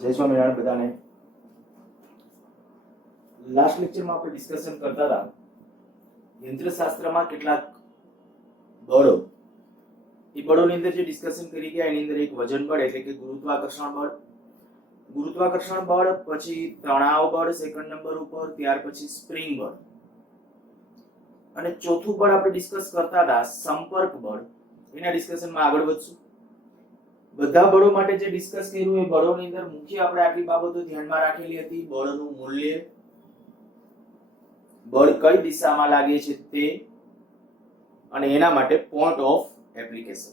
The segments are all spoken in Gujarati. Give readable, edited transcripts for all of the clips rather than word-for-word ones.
જય સ્વામિનારાયણ બધાને. લાસ્ટ લેક્ચરમાં આપણે ડિસ્કશન કરતા હતા યંત્રશાસ્ત્રમાં કેટલાક બળો. એ બળોની અંદર જે ડિસ્કશન કરી ગયા એની અંદર એક વજન બળ એટલે કે ગુરુત્વાકર્ષણ બળ, પછી તણાવ બળ સેકન્ડ નંબર ઉપર, ત્યાર પછી સ્પ્રિંગ બળ, અને ચોથું બળ આપણે ડિસ્કસ કરતા હતા સંપર્ક બળ. એના ડિસ્કશનમાં આગળ વધશું. બધા બળો માટે જે ડિસ્કસ કર્યું એ બળોની અંદર મુખ્ય આપણે આટલી બાબતો ધ્યાનમાં રાખેલી હતી: બળનું મૂલ્ય, બળ કઈ દિશામાં લાગે છે તે, અને એના માટે પોઈન્ટ ઓફ એપ્લિકેશન.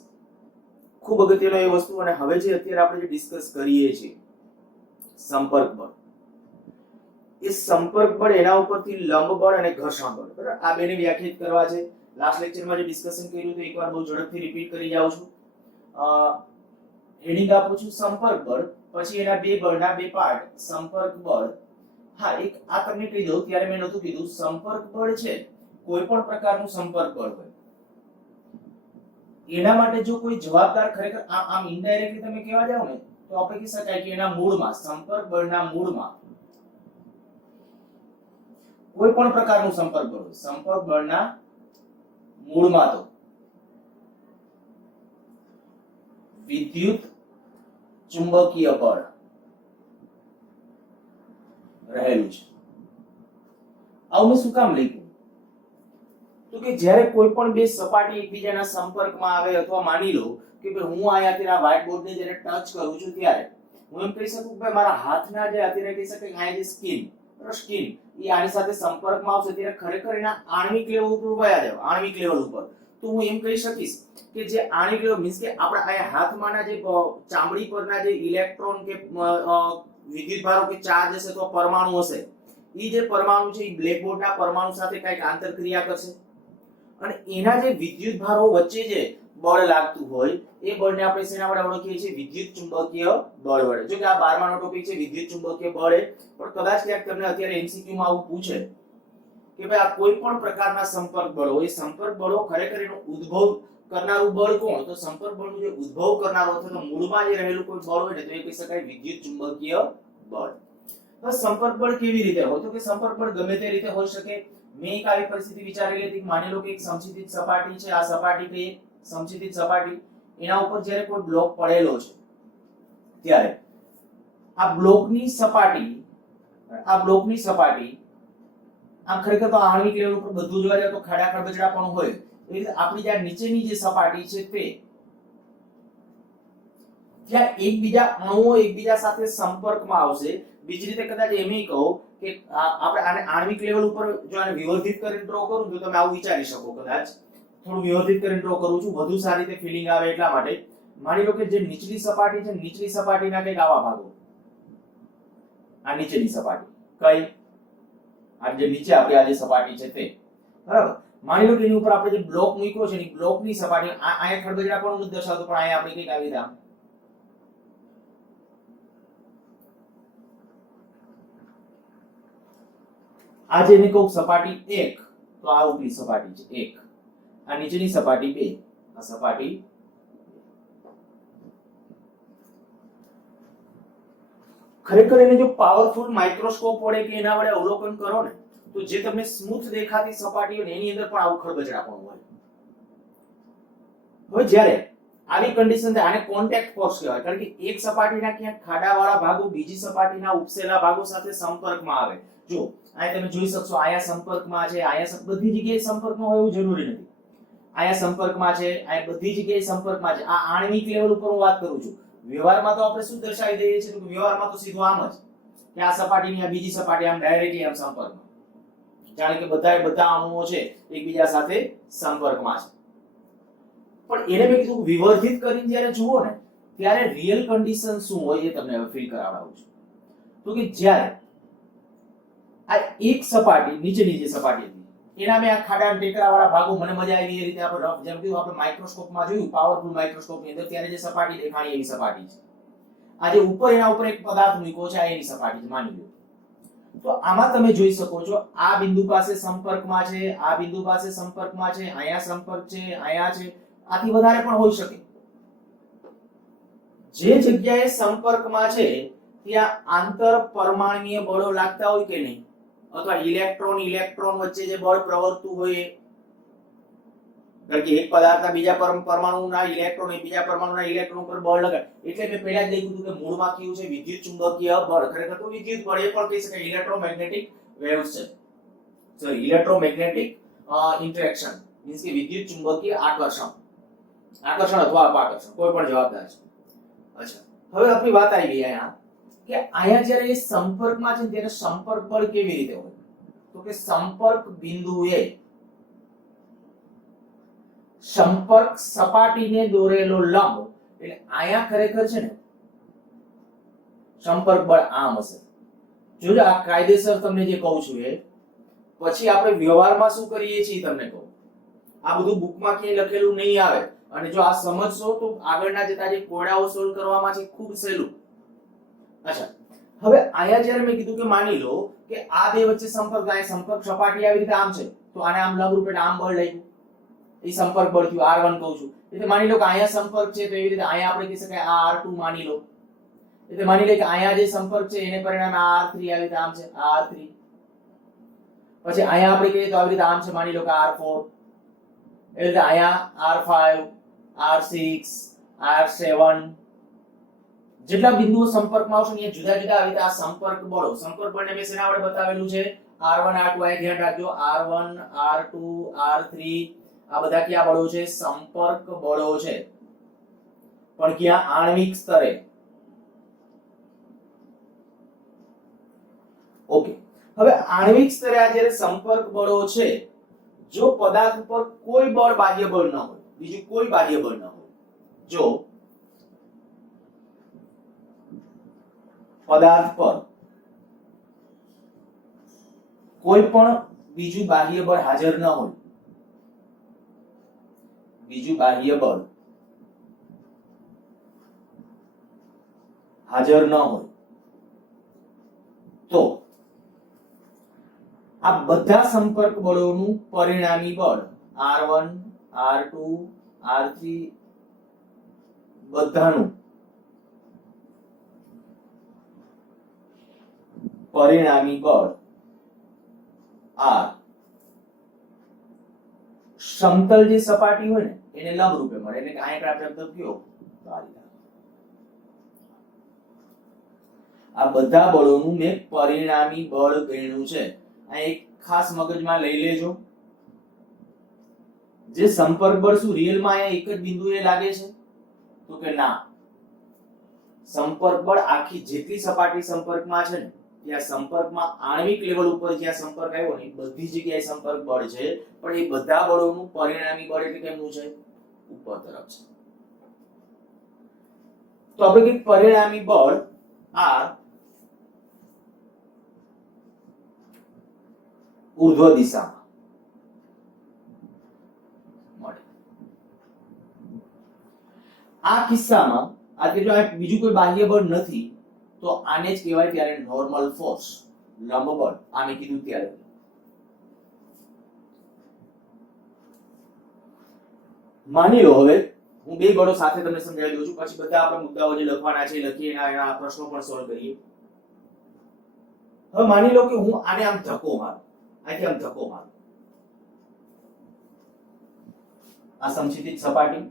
ખૂબ અગત્યનો એ વસ્તુ. અને હવે જે અત્યારે આપણે જે ડિસ્કસ કરીએ છીએ સંપર્ક બળ, એ સંપર્ક બળ એના ઉપરથી લંબ બળ અને ઘર્ષણ બળ, બરાબર, આ બેને વ્યાખ્યાયિત કરવા છે. લાસ્ટ લેક્ચરમાં જે ડિસ્કશન કર્યું તો એકવાર બહુ ઝડપથી રિપીટ કરી જાઉં છું. હેડિંગ આપું છું સંપર્ક બળ, પછી એના બે બળના બે પાર્ટ સંપર્ક બળ. હા, એક આ તમને કહી દઉં, ત્યારે મેં નહોતું કીધું, સંપર્ક બળ છે કોઈ પણ પ્રકારનું સંપર્ક બળ હોય એના માટે જો કોઈ જવાબદાર ખરેખર આમ ઇનડાયરેક્ટલી તમે કહેવા જાવ ને તો આપણે કહી શકાય કે એના મૂળમાં, સંપર્ક બળના મૂળમાં કોઈ પણ પ્રકારનું સંપર્ક બળ હોય, સંપર્ક બળના મૂળમાં તો વિદ્યુત ચુંબકીય બળ રહેલું છે. આવું મેં શું કામ લખ્યું? તો કે જ્યારે કોઈ પણ બે સપાટી એકબીજાના સંપર્કમાં આવે, અથવા માની લો કે ભાઈ હું અહીંયા અત્યારે વ્હાઇટ બોર્ડને જ્યારે ટચ કરું છું ત્યારે હું એમ કહી શકું કે ભાઈ મારા હાથના જે અત્યારે કહી શકાય કે અહીંયા જે સ્કિન એ આની સાથે સંપર્કમાં આવશે ત્યારે ખરેખર એના આણ્વિક લેવલ ઉપર વયા જાય, આણ્વિક લેવલ ઉપર. તો હું એમ કહી શકીશ કે જે આણ્વિક લેવલ મીન્સ કે આપણા અહીંયા હાથમાંના જે ચામડી પરના જે ઇલેક્ટ્રોન કે વિદ્યુત ભારો કે ચાર્જ હશે તો પરમાણુ હશે, એ જે પરમાણુ છે એ બ્લેકબોર્ડના પરમાણુ સાથે કંઈક આંતરક્રિયા કરશે, અને એના જે વિદ્યુત ભારો વચ્ચે જે બળ લાગતું હોય એ બળને આપણે શેના વડે ઓળખીએ છીએ? વિદ્યુત ચુંબકીય બળ વડે. જો કે આ 12માનો ટોપિક છે વિદ્યુત ચુંબકીય બળ, પણ કદાચ ક્યાંક તમને અત્યારે એમસીક્યુ માં આવું પૂછે કે ભાઈ આ કોઈ પણ પ્રકારના સંપર્ક બળો, એ સંપર્ક બળો ખરેખર એનો ઉદ્ભવ કરનારું બળ કોણ? તો સંપર્ક બળનું જે ઉદ્ભવ કરનારો અથવા તો મૂળમાં જે રહેલું કોઈ બળ હોય ને તો એ કહી શકાય વિદ્યુત ચુંબકીય બળ. તો સંપર્ક બળ કેવી રીતે હોય? તો કે સંપર્ક બળ ગમે તે રીતે હોઈ શકે. મેં એક આવી પરિસ્થિતિ વિચારેલી હતી, માની લો કે એક સમક્ષિતિજ સપાટી છે, આ સપાટી કઈ સમક્ષિતિજ સપાટી, એના ઉપર જ્યારે કોઈ બ્લોક પડેલો છે ત્યારે આ બ્લોકની સપાટી આમ ખરેખર તો આણ્વિક લેવલ ઉપર બધું જોવા જાય તો ખાડા ખરબચડા પણ હોય. એ રીતે આપણી જે નીચેની જે સપાટી છે તે ત્યાં એકબીજા અણુઓ એકબીજા સાથે સંપર્કમાં આવશે. બીજી રીતે કદાચ એમ કહો કે આપણે આને આણ્વિક લેવલ ઉપર જો આને વિવર્ધિત કરીને ડ્રો કરું તો તમે આવું વિચારી શકો. કદાચ થોડું વિવર્ધિત કરીને ડ્રો કરું છું વધુ સારી રીતે ફીલિંગ આવે એટલા માટે. માની લો કે જે નીચલી સપાટી છે, નીચલી સપાટીના કંઈક આવા ભાગો, આ નીચેની સપાટી કઈ આ જે નીચે આપણી આ જે સપાટી છે તે, બરાબર. માની લો કે એની ઉપર આપણે જે બ્લોક મૂક્યો છે, એ બ્લોકની સપાટી અહીંયા ખરબચડા પણ નથી દર્શાવતો, પણ અહીંયા આપણે કંઈક આવી રીતે આજે એને કહું સપાટી 1, તો આ ઉપરની સપાટી છે 1, આ નીચેની સપાટી 2, આ સપાટી. ખરેખર એને જો પાવરફુલ માઇક્રોસ્કોપ વડે કે એના વડે અવલોકન કરો ને તો જે તમને સ્મૂથ દેખાતી સપાટીઓ ને એની અંદર પણ આવું ખરબચડા પણ હોય. હવે જ્યારે આવી કન્ડિશન થાય આને કોન્ટેક્ટ ફોર્સ કહેવાય, કારણ કે એક સપાટીના ક્યાંક ખાડાવાળા ભાગો બીજી સપાટીના ઉપસેલા ભાગો સાથે સંપર્કમાં આવે. જો અહીંયા તમે જોઈ શકશો, અહીંયા સંપર્કમાં છે, અહીંયા બધી જગ્યાએ સંપર્કમાં હોય એવું જરૂરી નથી. અહીંયા સંપર્કમાં છે, અહીંયા બધી જગ્યાએ સંપર્કમાં છે. આ આણ્વિક લેવલ ઉપર હું વાત કરું છું. વ્યવહારમાં તો આપણે શું દર્શાવી દઈએ છીએ? તો વ્યવહારમાં તો સીધું આમ જ કે આ સપાટીની આ બીજી સપાટી આમ ડાયરેક્ટલી આમ સંપર્કમાં, જાણે કે બધા અણુઓ છે એકબીજા સાથે સંપર્કમાં છે. પણ એને મેં કીધું વિવર્ધિત કરીને જ્યારે જુઓ ને ત્યારે રિયલ કન્ડિશન શું હોય એ તમને હવે ફીલ કરાવડાવું છું. તો કે જ્યારે આ એક સપાટી નીચેની જે સપાટી હતી એના મેં આ ખાડા ટેકરાવાળા ભાગો મને મજા આવી એ રીતે આપણે રફ જેમ કીધું આપણે માઇક્રોસ્કોપમાં જોયું, પાવરફુલ માઇક્રોસ્કોપની અંદર ત્યારે જે સપાટી દેખાણી એવી સપાટી છે. આજે ઉપર એના ઉપર એક પદાર્થ મૂક્યો છે, આ એની સપાટી છે માની લો. તો આમાં તમે જોઈ શકો છો આ બિંદુ પાસે સંપર્કમાં છે, આ બિંદુ પાસે સંપર્કમાં છે, અહીંયા સંપર્ક છે, અહીંયા છે, આથી વધારે પણ હોઈ શકે. જે જગ્યાએ સંપર્કમાં છે ત્યાં આંતર પરમાણુય બળો લાગતા હોય કે નહીં, અથવા ઇલેક્ટ્રોન ઇલેક્ટ્રોન વચ્ચે જે બળ પ્રવર્તતું હોય એ, કારણ કે એક પદાર્થના બીજા પરમાણુના ઇલેક્ટ્રોન બીજા પરમાણુના ઇલેક્ટ્રોન પર બળ લગાડે, એટલે મેં પહેલા જ લખ્યું હતું કે મૂળમાં કયું છે વિદ્યુત ચુંબકીય બળ, ખરેખર તો વિદ્યુત બળ એ પણ કહી શકાય, ઇલેક્ટ્રોમેગ્નેટિક વેવ્સ છે, સોરી ઇલેક્ટ્રોમેગ્નેટિક ઇન્ટરેક્શન મીન્સ કે વિદ્યુત ચુંબકીય આકર્ષણ, આકર્ષણ અથવા અપાકર્ષણ કોઈ પણ જવાબદાર છે. અચ્છા, હવે આપણી વાત આવી ગઈ અહીંયા કે અહીંયા જ્યારે એ સંપર્કમાં છે ત્યારે સંપર્ક બળ કેવી રીતે હોય, તો કે સંપર્ક બિંદુએ સંપર્ક સપાટીને દોરેલો લંબ, એટલે અહીંયા ખરેખર છે ને સંપર્ક બળ આમ હશે. જોજો આ કાયદેસર તમને જે કહું છું એ પછી આપણે વ્યવહારમાં શું કરીએ છીએ તમને કહું, આ બધું બુકમાં ક્યાંય લખેલું નહીં આવે, અને જો આ સમજશો તો આગળના જતા જે કોયડાઓ સોલ્વ કરવામાં છે ખૂબ સહેલું. અચ્છા, હવે અહીંયા જ્યારે મેં કીધું કે માની લો કે આ બે વચ્ચે સંપર્ક થાય, સંપર્ક સપાટી આવી રીતે આમ છે, તો આને આમ લંબરૂપ એટલે આમ બળ લાગ્યું, એ સંપર્ક બળ થયું, R1 કહું છું. એટલે માની લો કે અહીંયા સંપર્ક છે તો એવી રીતે અહીંયા આપણે કહી શકાય આ R2 માની લો, એટલે માની લે કે અહીંયા જે સંપર્ક છે એને પરિણામે આ R3 આવી રીતે આમ છે, આ R3, પછી અહીંયા આપણે કહીએ તો આવી રીતે આમ છે, માની લો કે R4, એટલે રીતે અહીંયા R5, R6, R7 જેટલા બિંદુઓ સંપર્કમાં આવશે ને જુદા જુદા આવી રીતે આ સંપર્ક બળો, સંપર્ક બળને મેં શેના વડે બતાવેલું છે, R1 R2, આ ધ્યાન રાખજો, R1 R2 R3 આ બધા કયા બળો છે, સંપર્ક બળો છે, પણ ક્યાં આણ્વિક સ્તરે. ઓકે, હવે આણ્વિક સ્તરે આ જ્યારે સંપર્ક બળો છે, જો પદાર્થ ઉપર કોઈ બળ બાહ્ય બળ ન હોય, બીજું કોઈ બાહ્ય બળ ન હોય, જો પદાર્થ પર કોઈ પણ બીજું બાહ્ય બળ હાજર ન હોય, બીજું બાહ્ય બળ હાજર ન હોય, તો આ બધા સંપર્ક બળોનું પરિણામી બળ R1 R2 R3 બધાનું પરિણામી બળ R સમતલ જે સપાટી હોય ને એને લંબ રૂપે મળે, એટલે કે અહીં આપણે શબ્દ કયો, આ બધા બળોનું મેં પરિણામી બળ ગણ્યું છે. આ એક ખાસ મગજમાં લઈ લેજો, જે સંપર્ક બળ શું રિયલમાં અહીંયા એક જ બિંદુએ લાગે છે, તો કે ના, સંપર્ક બળ આખી જેટલી સપાટી સંપર્કમાં છે ને ત્યાં સંપર્કમાં આણ્વિક લેવલ ઉપર જ્યાં સંપર્ક આવ્યો ને બધી જગ્યાએ સંપર્ક બળ છે, પણ એ બધા બળોનું પરિણામી બળ એટલે કેમનું છે, ઉપર તરફ છે. તો આપણે કે પરિણામી બળ R ઉર્ધ્વ દિશામાં મળે. આ કિસ્સામાં આ કે જો બીજું કોઈ બાહ્ય બળ નથી તો આને જ કહેવાય ત્યારે નોર્મલ ફોર્સ, લંબ બળ. આ મેં કીધું ત્યારે માની લો, હવે હું બે બળો સાથે તમને સમજાવી દઉં છું, પછી બધા આપણે મુદ્દાઓ જે લખવાના છે લખીએ, એના પ્રશ્નો પણ સોલ્વ કરીએ. હવે માની લો કે હું આને આમ ધક્કો મારું, અહીંથી આમ ધક્કો મારું, આ સમક્ષિતિજ સપાટી,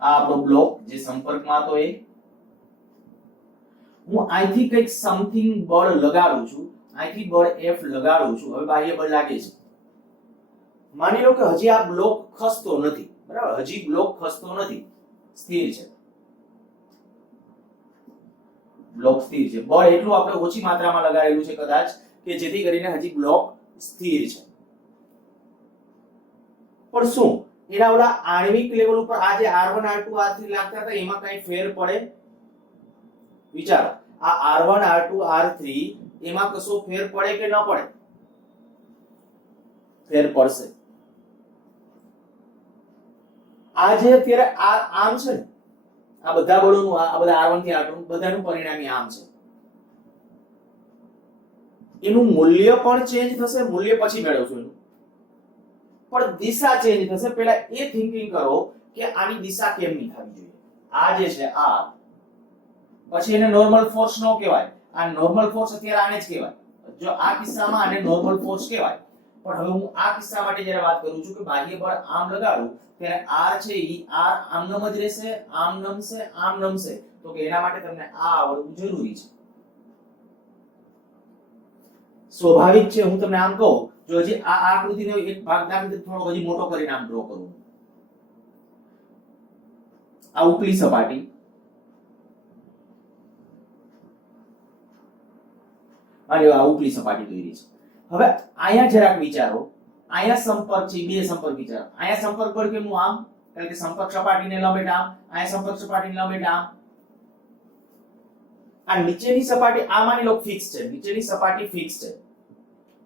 આ આપણો બ્લોક જે સંપર્કમાં હતો એ, હું અહીંથી કંઈક સમથિંગ બળ લગાડું છું, અહીંથી બળ F લગાડું છું, હવે બાહ્ય બળ લાગે છે. માની લો કે હજી આ બ્લોક ખસતો નથી, બરાબર, હજી બ્લોક ખસતો નથી, સ્થિર છે, બ્લોક સ્થિર છે, બળ એટલું આપણે ઓછી માત્રામાં લગાડેલું છે કદાચ કે જેથી કરીને હજી બ્લોક સ્થિર છે. પણ શું એના ઓલા આણ્વિક લેવલ ઉપર આ જે R1 R2 R3 લાગતા હતા એમાં કઈ ફેર પડે? વિચારો, આ R1 R2 R3 એમાં કશો ફેર પડે કે ન પડે? ફેર પડશે. આ જે અત્યારે આમ છે ને, આ બધા બળોનું, આ બધા R1 થી R2 બધાનું પરિણામી આમ છે, એનું મૂલ્ય પણ ચેન્જ થશે, મૂલ્ય પછી મેળવશું એનું, પણ દિશા ચેન્જ થશે. પહેલા એ થિંકિંગ કરો કે આની દિશા કેમની થવી જોઈએ. આ જે છે આ, પછી એને નોર્મલ ફોર્સ નો કહેવાય, આ નોર્મલ ફોર્સ અત્યારે આને જ કહેવાય. જો આ કિસ્સામાં આને નોર્મલ ફોર્સ કહેવાય, પણ હવે હું આ કિસ્સા માટે જ્યારે વાત કરું છું કે બાહ્ય બળ આમ લગાડું ત્યારે r છે ઈ r આમ નમ જ રહેશે, આમ નમશે, આમ નમશે, તો કે એના માટે તમને આ આવડવું જરૂરી છે. સ્વાભાવિક છે, હું તમને આમ કહું, જો હજી આ આકૃતિનો એક ભાગ દાખલા થોડો હજી મોટો કરીને આમ ડ્રો કરું. આ ઉપલી સપાટી, અને આ ઉપલી સપાટી દોરી છે. હવે અહીંયા જરાક વિચારો, અહીંયા સંપર્ક છે, બે સંપર્ક વિચારો. અહીંયા સંપર્ક બળ કેમનું આમ, કારણ કે સંપર્ક સપાટીને લંબ એટલે આમ, અહીંયા સંપર્ક સપાટીને લંબ એટલે આમ. આ નીચેની સપાટી આ માની લો ફિક્સ છે, નીચેની સપાટી ફિક્સ છે.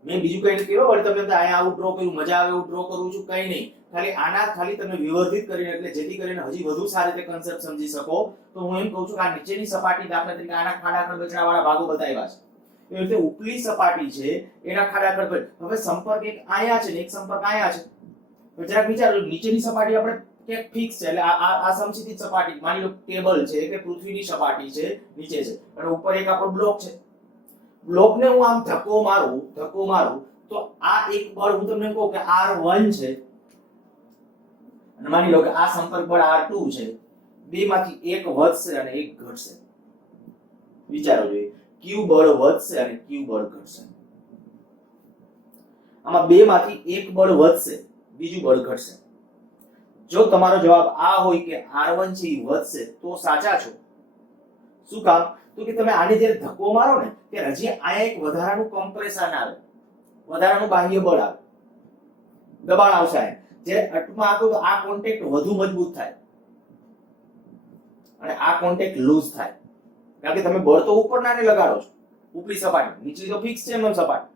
મેં બીજું કઈ નથી કર્યું, વળી તમે અહીંયા આવું ડ્રો કર્યું, મજા આવે એવું ડ્રો કરું છું, કઈ નહીં. ખાલી આના ખાલી તમે વિવર્ધિત કરીને, એટલે જેથી કરીને હજી વધુ સારી રીતે કન્સેપ્ટ સમજી શકો, તો હું એમ કહું છું કે આ નીચેની સપાટી દાખલા તરીકે આના ખાડા ખડબચડા વાળા ભાગો બતાવ્યા છે. એ રીતે ઉપલી સપાટી છે એના ખાડા ખડબડ, હવે સંપર્ક એક આયા છે ને એક સંપર્ક આયા છે. તો જરાક વિચારો, નીચેની સપાટી આપણે કે ફિક્સ છે, એટલે આ સમક્ષિતિજ સપાટી, માની લો ટેબલ છે કે પૃથ્વીની સપાટી છે નીચે છે, અને ઉપર એક આપણો બ્લોક છે. બ્લોકને હું આમ ધક્કો મારું તો આ એક બળ હું તમને કહું કે R1 છે, અને માની લો કે આ સંપર્ક બળ R2 છે. બેમાંથી એક વધશે અને એક ઘટશે. વિચારો જોઈએ, ક્યુ બળ વધશે અને ક્યુ બળ ઘટશે. આમાં બેમાંથી એક બળ વધશે, બીજું બળ ઘટશે. જો તમારો જવાબ આ હોય કે R1 છે એ વધશે, તો સાચા છો. શું કામ? તો કે તમે આને જ્યારે ધક્કો મારો ને ત્યારે હજી અહીંયા એક વધારાનું કમ્પ્રેશન આવે, વધારાનું બાહ્ય બળ આવે, દબાણ આવશે. જ્યારે અટમાં આપો તો આ કોન્ટેક્ટ વધુ મજબૂત થાય અને આ કોન્ટેક્ટ લૂઝ થાય, કારણ કે તમે બળ તો ઉપરના ને લગાડો છો, ઉપલી સપાટી, નીચલી તો ફિક્સ છે એમ સપાટી.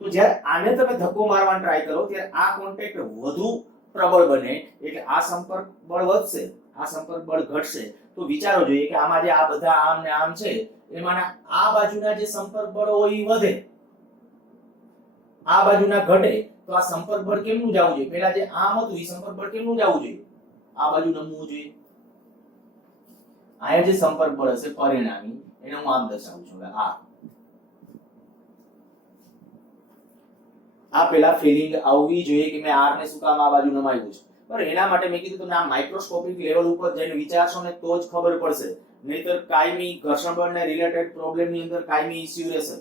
તો જ્યારે આને તમે ધક્કો મારવાનો ટ્રાય કરો ત્યારે આ કોન્ટેક્ટ વધુ પ્રબળ બને, એટલે આ સંપર્ક બળ વધશે, આ સંપર્ક બળ ઘટશે. તો વિચારો જોઈએ કે આમાં જે આ બધા આમ ને આમ છે, એમાંના આ બાજુના જે સંપર્ક બળ હોય એ વધે, આ બાજુના ઘટે, તો આ સંપર્ક બળ કેમનું જવું જોઈએ? પહેલા જે આમ હતું એ સંપર્ક બળ કેમનું જવું જોઈએ? આ બાજુ નમવું જોઈએ. આયા જે સંપર્ક બળ હશે પરિણામી, એને હું આમ દર્શાવું છું. આ પેલા ફીલિંગ આવવી જોઈએ કે મેં આર ને શું કામ આ બાજુ નમાવ્યું છે. બરાબર, એના માટે મેં કીધું તમે આ માઇક્રોસ્કોપિક લેવલ ઉપર જઈને વિચારશો ને તો જ ખબર પડશે, નહીતર કાયમી ઘર્ષણ બળને રિલેટેડ પ્રોબ્લેમ ની અંદર કાયમી ઇશ્યુ રહેશે.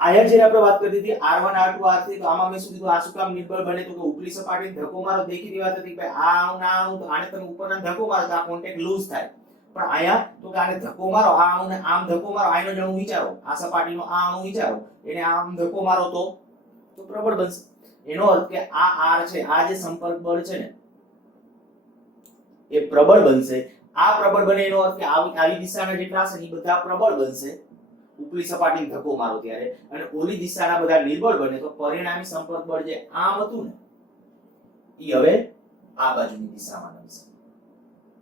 આયા જે આપણે વાત કરી હતી R1 R2 R3, તો આમાં મેં શું કીધું, આ શું કામ નિર્બળ બને? તો કે ઉપલી સપાટીને ધક્કો મારો, દેખીતી વાત હતી કે આ આવું ના આવું, તો આને તમે ઉપરના ધક્કો મારો તો આ કોન્ટેક્ટ લૂઝ થાય. પણ આયા તો કે આને ધક્કો મારો, આ આવું ને આમ ધક્કો મારો, આનો જણું વિચારો, આ સપાટીનો આ અણુ વિચારો, એને આમ ધક્કો મારો તો પ્રબળ બનશે. એનો અર્થ કે આ R છે, આ જે સંપર્ક બળ છે ને એ પ્રબળ બનશે. આ પ્રબળ બને એનો અર્થ કે આવી દિશાના જેટલા હશે એ બધા પ્રબળ બનશે ઉપલી સપાટીને ધક્કો મારો ત્યારે, અને ઓલી દિશાના બધા નિર્બળ બને. તો પરિણામી સંપર્ક બળ જે આમ હતું ને એ હવે આ બાજુની દિશામાં નમશે.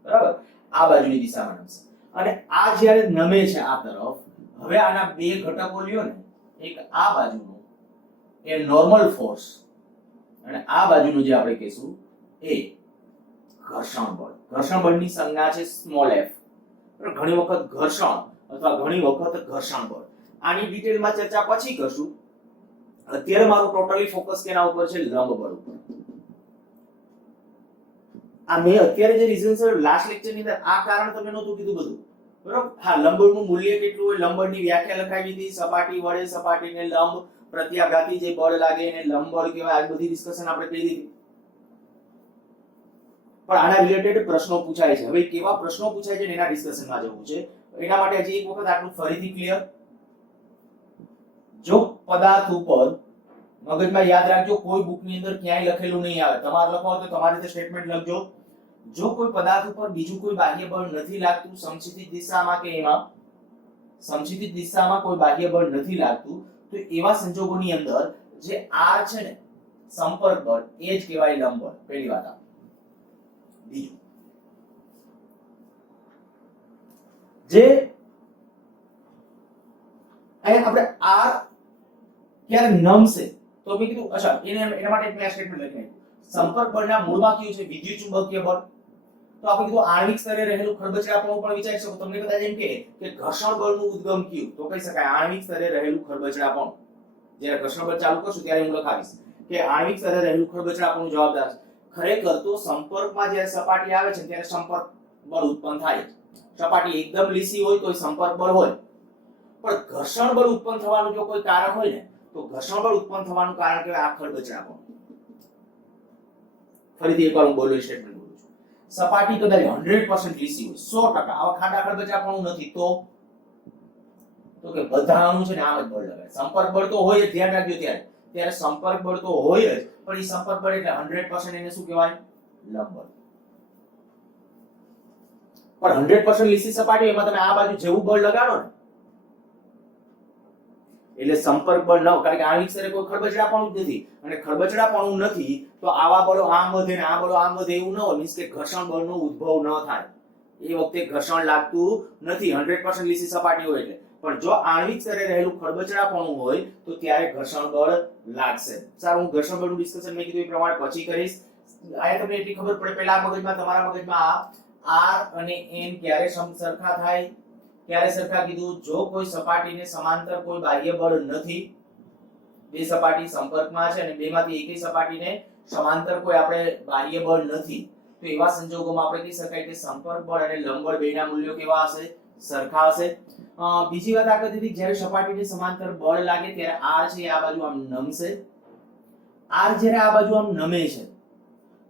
બરાબર, આ બાજુની દિશામાં નમશે. અને આ જ્યારે નમે છે આ તરફ, હવે આના બે ઘટકો લ્યો ને, એક આ બાજુનો એ નોર્મલ ફોર્સ, અને આ બાજુનું જે આપણે કહીશું એ ઘર્ષણ બળ. ઘર્ષણ બળની સંજ્ઞા છે સ્મોલ f. ઘણી વખત ઘર્ષણ અથવા ઘણી વખત ઘર્ષણ બળ. આની ડિટેલમાં ચર્ચા પછી કરશું. અત્યારે મારું ટોટલી ફોકસ કેના ઉપર છે? લંબ બળ ઉપર. આ મેં અત્યારે જે રીઝન છે લાસ્ટ લેક્ચર ની અંદર આ કારણ તમને નહોતું કીધું બધું, બરાબર? હા, લંબબળનું મૂલ્ય કેટલું હોય, લંબબળની વ્યાખ્યા લખાવી હતી, સપાટી વડે સપાટીને લંબ, પ્રત્યાઘાતી જે બળ લાગે એને લંબ બળ કહેવાય. આ બધી ડિસ્કશન આપણે કરી દીધી. પણ આના રિલેટેડ પ્રશ્નો પૂછાય છે. હવે કેવા પ્રશ્નો પૂછાય છે એના ડિસ્કશનમાં જવું છે. એના માટે હજી એક વખત આટલું ફરીથી ક્લિયર. જો પદાર્થ ઉપર મગજમાં યાદ રાખજો, કોઈ બુકની અંદર ક્યાંય લખેલું નહીં આવે, તમારે લખો તો તમારી રીતે સ્ટેટમેન્ટ લખજો. જો કોઈ પદાર્થ ઉપર બીજું કોઈ બાહ્ય બળ નથી લાગતું, સમક્ષિતિજ દિશામાં કે એમાં સમક્ષિતિજ દિશામાં કોઈ બાહ્ય બળ નથી લાગતું, તો એવા સંજોગોની અંદર જે R છે ને સંપર્ક બળ, એ જ કહેવાય લંબ બળ. પહેલી વાત આ. બીજું, જે અહીંયા આપણે R ક્યારે નમશે તો મેં કીધું, અચ્છા એના માટે મેં આ સ્ટેટમેન્ટ લખી નાખ્યું. સંપર્ક બળના મૂળમાં કયું છે? વિદ્યુત ચુંબકીય બળ. તો આપણે કીધું આણ્વિક સ્તરે રહેલું ખરબચડાપણું પણ વિચારી શકો. તમને કદાચ એમ કે ઘર્ષણ બળનું ઉદ્ગમ કયું, તો કહી શકાય આણ્વિક સ્તરે રહેલું ખરબચડાપણું. જ્યારે ઘર્ષણ બળ ચાલુ કરશું ત્યારે હું લખાવીશ કે આણ્વિક સ્તરે રહેલું ખરબચડાપણું જવાબદાર છે. ખરેખર તો સંપર્કમાં જ્યારે સપાટી આવે છે ત્યારે સંપર્ક બળ ઉત્પન્ન થાય. સપાટી એકદમ લીસી હોય તો સંપર્ક બળ હોય, પણ ઘર્ષણ બળ ઉત્પન્ન થવાનું જો કોઈ કારણ હોય ને તો ઘર્ષણ બળ ઉત્પન્ન થવાનું કારણ કહેવાય આ ખરબચડાપણું. ફરીથી એકવાર હું બોલું સ્ટેટમેન્ટ બોલું છું. સપાટી કદાચ 100% લીસી હોય, 100%, આવા ખાડા ખરબચડાપણું નથી, તો કે બધા અણુ છે ને આમ જ બળ લગાવે. સંપર્ક બળ તો હોય જ, ધ્યાન રાખજો. ત્યારે સંપર્ક બળ તો હોય જ, પણ એ સંપર્ક બળ એટલે 100% એને શું કહેવાય? લંબ બળ. પણ 100% લીસી સપાટી એમાં તમે આ બાજુ જેવું બળ લગાડો ને એટલે સંપર્ક બળ ન, કારણ કે આણ્વિક સ્તરે કોઈ ખરબચડાપણું જ નથી, અને ખરબચડાપણું નથી તો આવા બળો આમ વધે ને આ બળો આમ વધે એવું ન હોય. મીન્સ કે ઘર્ષણ બળનો ઉદ્ભવ ન થાય. એ વખતે ઘર્ષણ લાગતું નથી 100% લીસી સપાટી હોય એટલે. પણ જો આણ્વિક સ્તરે રહેલું ખરબચડાપણું હોય તો ત્યારે ઘર્ષણ બળ લાગશે. સારું, હું ઘર્ષણ બળનું ડિસ્કશન મેં કીધું એ પ્રમાણે પછી કરીશ. આયા તમને એટલી ખબર પડે, પહેલા મગજમાં તમારા મગજમાં R અને N ક્યારે સરખા થાય? ક્યારે સરખા કીધું? જો કોઈ સપાટીને સમાંતર કોઈ બાહ્ય બળ નથી, બે સપાટી સંપર્કમાં છે અને બેમાંથી એકેય સપાટીને સમાંતર કોઈ આપણે બાહ્ય બળ નથી, તો એવા સંજોગોમાં આપણે કહી શકાય કે સંપર્ક બળ અને લંબ બળ બેના મૂલ્યો કેવા હશે? સરખા હશે. બીજી વાત આગળ દીધી, જ્યારે સપાટીને સમાંતર બળ લાગે ત્યારે R છે આ બાજુ આમ નમશે. R જ્યારે આ બાજુ આમ નમે છે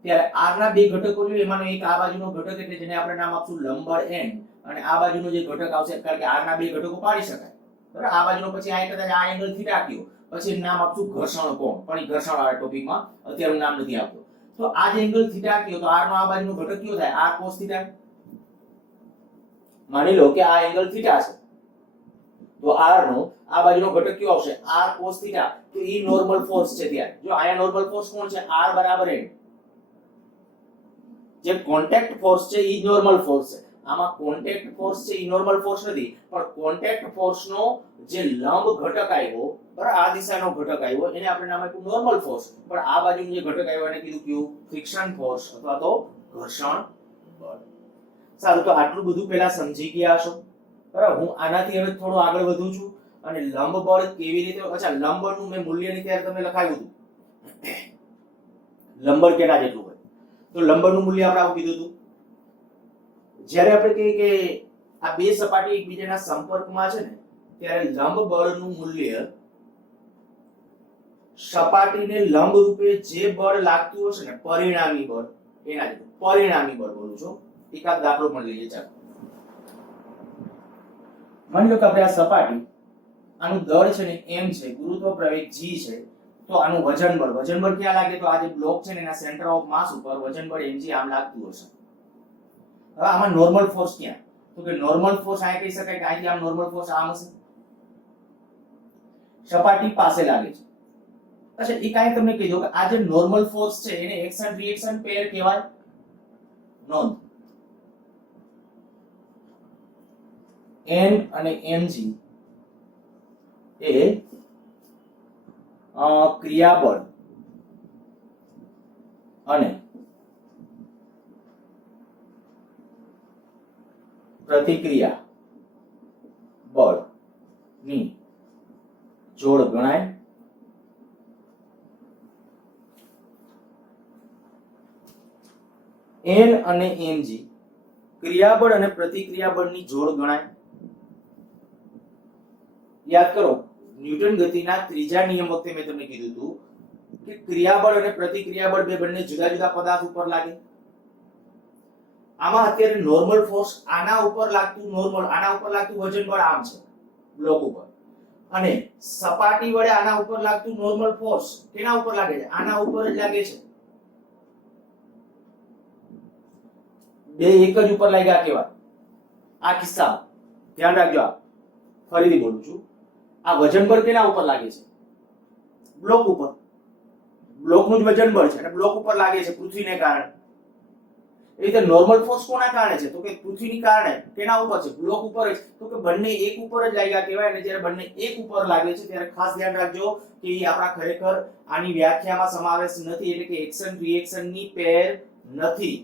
ત્યારે R ના બે ઘટકો લ્યો, એમાંનો એક આ બાજુનો ઘટક એટલે જેને આપણે નામ આપશું લંબ બળ N, અને આ બાજુનો જે ઘટક આવશે, કારણ કે R ના બે ઘટકો પાડી શકાય, બરાબર? આ બાજુનો પછી આ કદાચ આ એંગલ થીટા કયો, પછી નામ આપશું ઘર્ષણ કોણ, પણ એ ઘર્ષણ વાળા ટોપિકમાં અત્યારે નામ નથી આપતો. તો આ જે એંગલ થીટા કયો, તો R નો આ બાજુનો ઘટક કયો થાય? R cos theta. માની લો કે આ એંગલ થીટા છે, તો R નો આ બાજુનો ઘટક કયો આવશે? R cos theta. તો ઈ નોર્મલ ફોર્સ છે. ત્યારે જો આયા નોર્મલ ફોર્સ કોણ છે? R બરાબર N. જે કોન્ટેક્ટ ફોર્સ છે ઈ નોર્મલ ફોર્સ છે. આમાં કોન્ટેક્ટ ફોર્સ છે ઈ નોર્મલ ફોર્સ નથી, પણ કોન્ટેક્ટ ફોર્સનો જે લંબ ઘટક આવ્યો, બરાબર, આ દિશાનો ઘટક આવ્યો, એને આપણે નામ આપ્યું નોર્મલ ફોર્સ. પણ આ બાજુનો જે ઘટક આવ્યો એને કીધું કયું? ફ્રિક્શન ફોર્સ અથવા તો ઘર્ષણ બળ. સારું, તો આટલું બધું પહેલા સમજી ગયા હશો, બરાબર? હું આનાથી હવે થોડો આગળ વધું છું અને લંબ બળ કેવી રીતે, અચ્છા, લંબ બળનું મેં મૂલ્યની ત્યારે તમને લખાવ્યું હતું. લંબ બળ કેટલા જેટલું હોય? તો લંબ બળનું મૂલ્ય આપણે આવું કીધું હતું. જ્યારે આપણે કહીએ કે આ બે સપાટી એકબીજાના સંપર્કમાં છે ને ત્યારે લંબ બળનું મૂલ્ય સપાટીને લંબ રૂપે જે બળ લાગતું હશે ને, પરિણામી બળ, એના જેટલું. પરિણામી બળ બોલું છું. એકાદ દાખલો પણ લઈએ. ચાલો, માની લો કે આપણે આ સપાટી, આનું દળ છે ને m છે, ગુરુત્વ પ્રવેગ g છે, તો આનું વજન બળ ક્યાં લાગે? તો આ જે બ્લોક છે ને એના સેન્ટર ઓફ માસ ઉપર વજન બળ mg આમ લાગતું હશે. હવે આમાં નોર્મલ ફોર્સ ક્યાં? તો કે નોર્મલ ફોર્સ આ કહી શકાય કે અહીંથી આમ નોર્મલ ફોર્સ આમ હશે, સપાટી પાસે લાગે છે. અચ્છા, એ કાંઈ તમને કહી દો કે આ જે નોર્મલ ફોર્સ છે એને એક્શન રિએક્શન પેર કહેવાય. નોંધ, N અને mg એ ક્રિયાબળ અને પ્રતિક્રિયા બળ ની જોડ ગણાય. N અને mg ક્રિયાબળ અને પ્રતિક્રિયા બળની જોડ ગણાય. યાદ કરો, ન્યૂટન ગતિના ત્રીજા નિયમ વખતે મેં તમને કીધું હતું કે ક્રિયાબળ અને પ્રતિક્રિયાબળ બે બંને જુદા જુદા પદાર્થ ઉપર લાગે. આમાં અત્યારે નોર્મલ ફોર્સ આના ઉપર લાગતું વજન બળ આમ છે બ્લોક ઉપર, અને સપાટી વડે આના ઉપર લાગતું નોર્મલ ફોર્સ કેના ઉપર લાગે છે? આના ઉપર જ લાગે છે. બે એક જ ઉપર લાગ્યા કેવા? આ કિસ્સામાં ધ્યાન રાખજો. આ ફરીથી બોલું છું, આ વજન બળ કેના ઉપર લાગે છે? બ્લોક ઉપર. બ્લોકનું જ વજન બળ છે અને બ્લોક ઉપર લાગે છે પૃથ્વીને કારણે. એ રીતે નોર્મલ ફોર્સ કોના કારણે છે? તો કે પૃથ્વીની કારણે. કેના ઉપર છે? બ્લોક ઉપર જ. તો કે બંને એક ઉપર જ લાગ્યા કહેવાય. અને જ્યારે બંને એક ઉપર લાગે છે ત્યારે ખાસ ધ્યાન રાખજો કે એ આપણા ખરેખર આની વ્યાખ્યામાં સમાવેશ નથી, એટલે કે એક્શન રિએક્શન ની પેર નથી.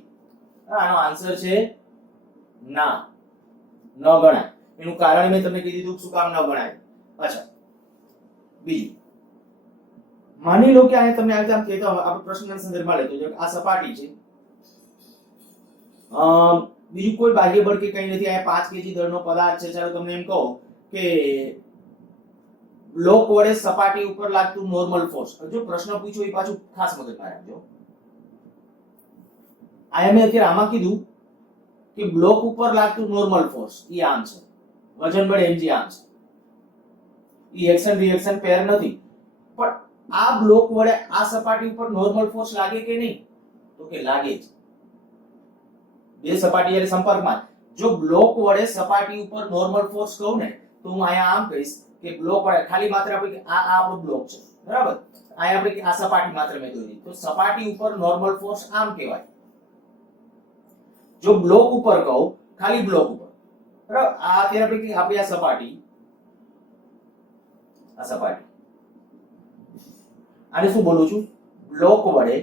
આનો આન્સર છે ના, ન ગણાય. એનું કારણ મેં તમને કીધું શું કામ ન ગણાય. અચ્છા, બીજું માની લો કે આ તમને આ રીતે કહેતો આપણે પ્રશ્નના સંદર્ભમાં લેતો જો આ સપાટી છે, બીજું કોઈ બાહ્ય બળ કે કંઈ નથી, આ 5 કેજી દળનો પદાર્થ છે. ચાલો તમને એમ કહું કે બ્લોક વડે સપાટી ઉપર લાગતું નોર્મલ ફોર્સ. જો પ્રશ્ન પૂછો એ પાછું ખાસ મગજમાં રાખજો. આ મેં અત્યારે આમાં કીધું કે બ્લોક ઉપર લાગતું નોર્મલ ફોર્સ એ આમ છે, વજન બળ mg આમ છે. એ એક્શન રિએક્શન પેર નથી, પણ આ બ્લોક વડે આ સપાટી ઉપર નોર્મલ ફોર્સ લાગે કે નહીં? તો કે લાગે જ. બે સપાટી જ્યારે સંપર્કમાં, જો બ્લોક વડે સપાટી ઉપર નોર્મલ ફોર્સ કહું ને તો હું અહીંયા આમ કહીશ કે બ્લોક વડે ખાલી માત્ર આપણે આ આપણો બ્લોક છે, બરાબર? અહીંયા આપણે આ સપાટી માત્ર મેં દોરી, તો સપાટી ઉપર નોર્મલ ફોર્સ આમ કહેવાય. જો બ્લોક ઉપર કહું, ખાલી બ્લોક ઉપર, બરાબર? આ અત્યારે આપણે આપણી આ સપાટી, આને શું બોલું છું? બ્લોક વડે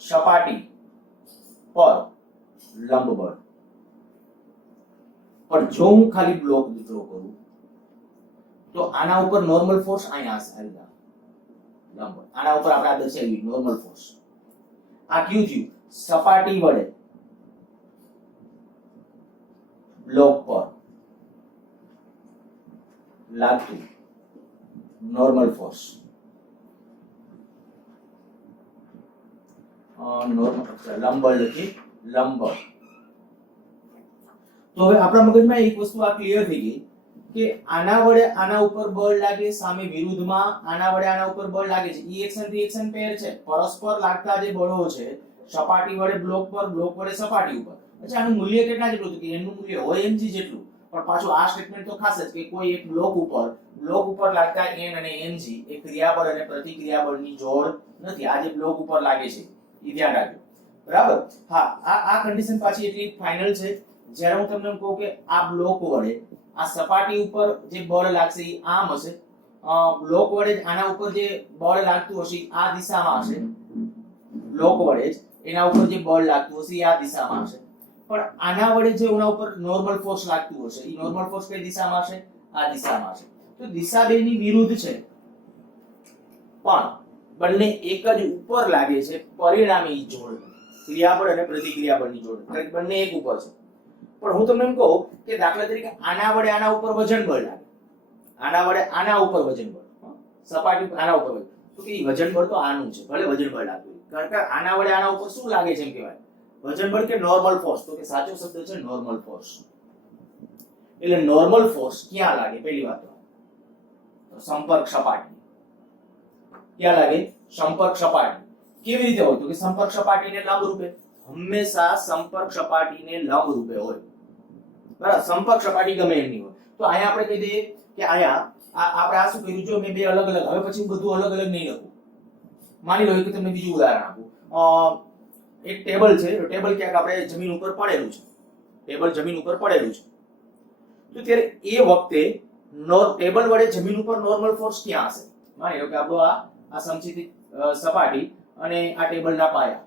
સપાટી પર લંબ બળ. પણ જો હું ખાલી બ્લોક ડ્રો કરું તો આના ઉપર નોર્મલ ફોર્સ અહીંયા હશે, લંબ. આના ઉપર આપણે આ દર્શાવી નોર્મલ ફોર્સ. આ ક્યું થયું? સપાટી વડે બ્લોક પર લાગતું નોર્મલ ફોર્સ. લંબ લખી, લંબ. તો હવે આપણા મગજમાં એક વસ્તુ આ ક્લિયર થઈ ગઈ કે આના વડે આના ઉપર બળ લાગે, સામે વિરુદ્ધમાં આના વડે આના ઉપર બળ લાગે છે. ઈ એક્શન રિએક્શન પેર છે, પરસ્પર લાગતા જે બળો છે, સપાટી વડે બ્લોક પર, બ્લોક વડે સપાટી ઉપર. અચ્છા, આનું મૂલ્ય કેટલા જેટલું હતું? કે એનું મૂલ્ય હોય mg જેટલું. પણ પાછું આ સ્ટેટમેન્ટ તો ખાસ જ કે કોઈ એક બ્લોક ઉપર લાગતા n અને mg એ ક્રિયાબળ અને પ્રતિક્રિયાબળની જોડ નથી. આ જે બ્લોક ઉપર લાગે છે એ ધ્યાન રાખજો, બરાબર? હા, આ કન્ડિશન પાછી એટલી ફાઇનલ છે જ્યારે હું તમને કહું કે આ બ્લોક વડે આ સપાટી ઉપર જે બળ લાગશે એ આમ હશે, બ્લોક વડે આના ઉપર જે બળ લાગતું હશે આ દિશામાં હશે, બ્લોક વડે જ એના ઉપર જે બળ લાગતું હશે આ દિશામાં હશે. પણ આના વડે જે એના ઉપર નોર્મલ ફોર્સ લાગતું હશે એ નોર્મલ ફોર્સ કઈ દિશામાં હશે? આ દિશામાં હશે. તો દિશા બેની વિરુદ્ધ છે, પણ બંને એક જ ઉપર લાગે છે. પરિણામી જોડ, ક્રિયાબળ અને પ્રતિક્રિયાબળની જોડ બંને એક ઉપર છે. પણ હું તમને એમ કહું કે દાખલા તરીકે આના વડે આના ઉપર વજન બળ લાગે, આના વડે આના ઉપર વજન બળ, સપાટી આના ઉપર વજન, તો કે વજન બળ તો આનું છે, ભલે વજન બળ લાગતું, કારણ કે આના વડે આના ઉપર શું લાગે છે એમ કહેવાય વજન બળ કે નોર્મલ ફોર્સ. તો કે સાચો શબ્દ છે નોર્મલ ફોર્સ. એટલે નોર્મલ ફોર્સ ક્યાં લાગે? પહેલી વાત તો સંપર્ક સપાટી. ક્યાં લાગે? સંપર્ક સપાટી. કેવી રીતે હોય? તો કે સંપર્ક સપાટીને લંબ રૂપે, હંમેશા સંપર્ક સપાટીને લંબ રૂપે હોય, બરાબર? સંપર્ક સપાટી ગમે એમની હોય. તો અહીંયા આપણે કહી દઈએ કે અહીંયા આપણે આ શું કર્યું? જો મેં બે અલગ અલગ, હવે પછી બધું અલગ અલગ નહીં લખું. માની લો કે તમને બીજું ઉદાહરણ આપું. એક ટેબલ છે, ટેબલ ક્યાંક આપણે જમીન ઉપર પડેલું છે, ટેબલ જમીન ઉપર પડેલું છે. તો ત્યારે એ વખતે ટેબલ વડે જમીન ઉપર નોર્મલ ફોર્સ ક્યાં હશે? માની લો કે આપણો આ સમચિતિત સપાટી અને આ ટેબલના પાયા.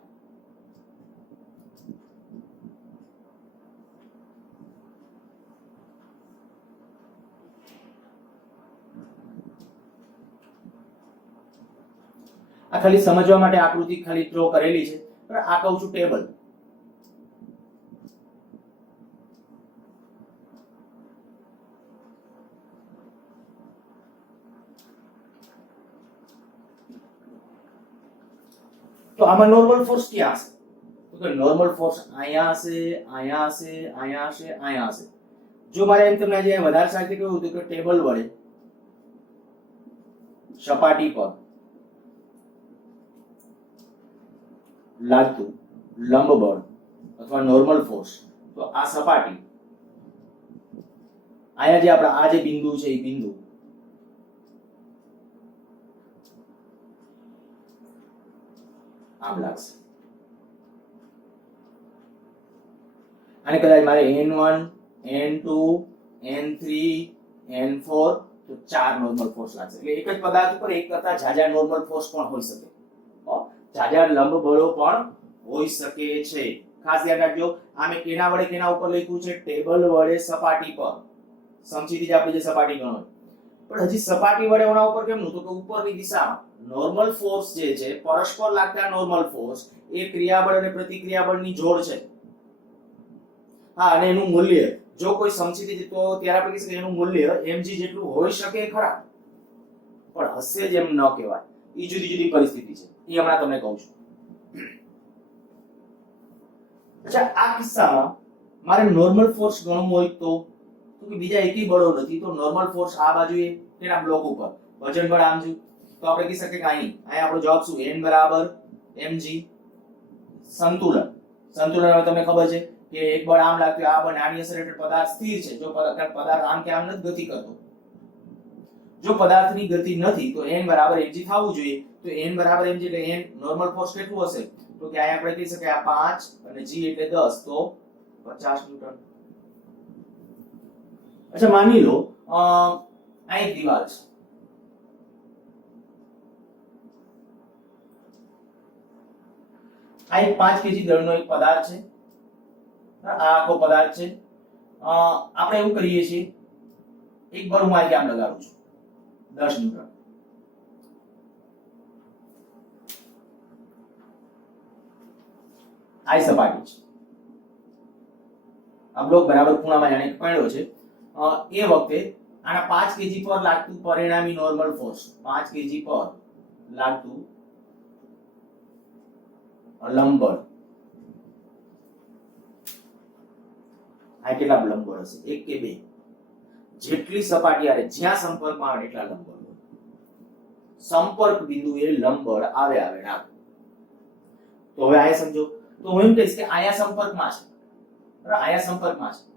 આ ખાલી સમજવા માટે આકૃતિ ખાલી ડ્રો કરેલી છે. આ કહું છું ટેબલ. તો આમાં નોર્મલ ફોર્સ ક્યાં હશે? તો કે નોર્મલ ફોર્સ અહીંયા હશે, અહીંયા હશે, અહીંયા હશે, અહીંયા હશે. જો મારે એમ તમને જે વધારે સાચે કહ્યું હતું કે ટેબલ વડે સપાટી પર લાગતું લંબ બળ અથવા નોર્મલ ફોર્સ, તો આ સપાટી અહીંયા જે આપણા આ જે બિંદુ છે એ બિંદુ આમ લાગશે. અને કદાચ મારે n1 n2 n3 n4 તો 4 નોર્મલ ફોર્સ લાગશે. એટલે એક જ પદાર્થ ઉપર એક કરતા જાજા નોર્મલ ફોર્સ પણ હોઈ શકે, જાજા લંબ બળો પણ હોઈ શકે છે. ખાસ ધ્યાન રાખજો આ મેં કેના વડે કેના ઉપર લખ્યું છે ટેબલ વડે સપાટી પર સમજીતી જ આપણી જે સપાટી ગણો પણ હજી સપાટી વડે ઓના ઉપર કેમનું તો કે ઉપરની દિશામાં નોર્મલ ફોર્સ જે છે પરસ્પર લાગતા નોર્મલ ફોર્સ એ ક્રિયાબળ અને પ્રતિક્રિયાબળની જોડ છે હા અને એનું મૂલ્ય જો કોઈ સમજીતી તો ત્યારે આપણે કહીએ કે એનું મૂલ્ય mg જેટલું હોઈ શકે ખરા પણ હશે જ એમ ન કહેવાય એ જુદી જુદી પરિસ્થિતિ છે એ હમણાં તમને કહું છું અચ્છા આ કિસ્સામાં મારે નોર્મલ ફોર્સ ગણવું હોય તો કે બીજા એકેય બળો નથી તો નોર્મલ ફોર્સ આ બાજુએ તેના બ્લોક ઉપર વજન બળ આમ જો તો આપણે કહી શકીએ કે અહીં આપણો જવાબ શું n બરાબર mg સંતુલન સંતુલન હવે તમને ખબર છે કે એક બળ આમ લાગતું આ બળ નાની અસર હેઠળ પદાર્થ સ્થિર છે જો પદાર્થ આમ કે આમ નથી ગતિ કરતો જો પદાર્થની ગતિ નથી તો n બરાબર mg થવું જોઈએ તો n બરાબર mg એટલે n નોર્મલ ફોર્સ કેટલું હશે તો કે અહીંયા આપણે કહી શકીએ આ 5 અને g એટલે 10 તો 50 ન્યૂટન अच्छा मानी लो आ एक दीवार છે આ એક 5 કેજી દળનો એક પદાર્થ છે આ આખો પદાર્થ છે આપણે એવું કરીએ છીએ એક બળ હું આ આમ લગાડું છું 10 ન્યૂટન આ સપાટી છે આ બ્લોક બરાબર ખૂણામાં જાણે પડ્યો છે એ વખતે આના 5 કેજી પર લાગતું પરિણામી નોર્મલ ફોર્સ 5 કેજી પર લાગતું લંબ બળ આ કેટલા લંબ બળ હશે 1 કે 2 જેટલી સપાટી આરે જ્યાં સંપર્કમાં આવે એટલા લંબ બળ સંપર્ક બિંદુએ લંબ બળ આવે ના તો હવે આયા સમજો તો હું એમ કહીશ કે આયા સંપર્કમાં છે બરાબર આયા સંપર્કમાં છે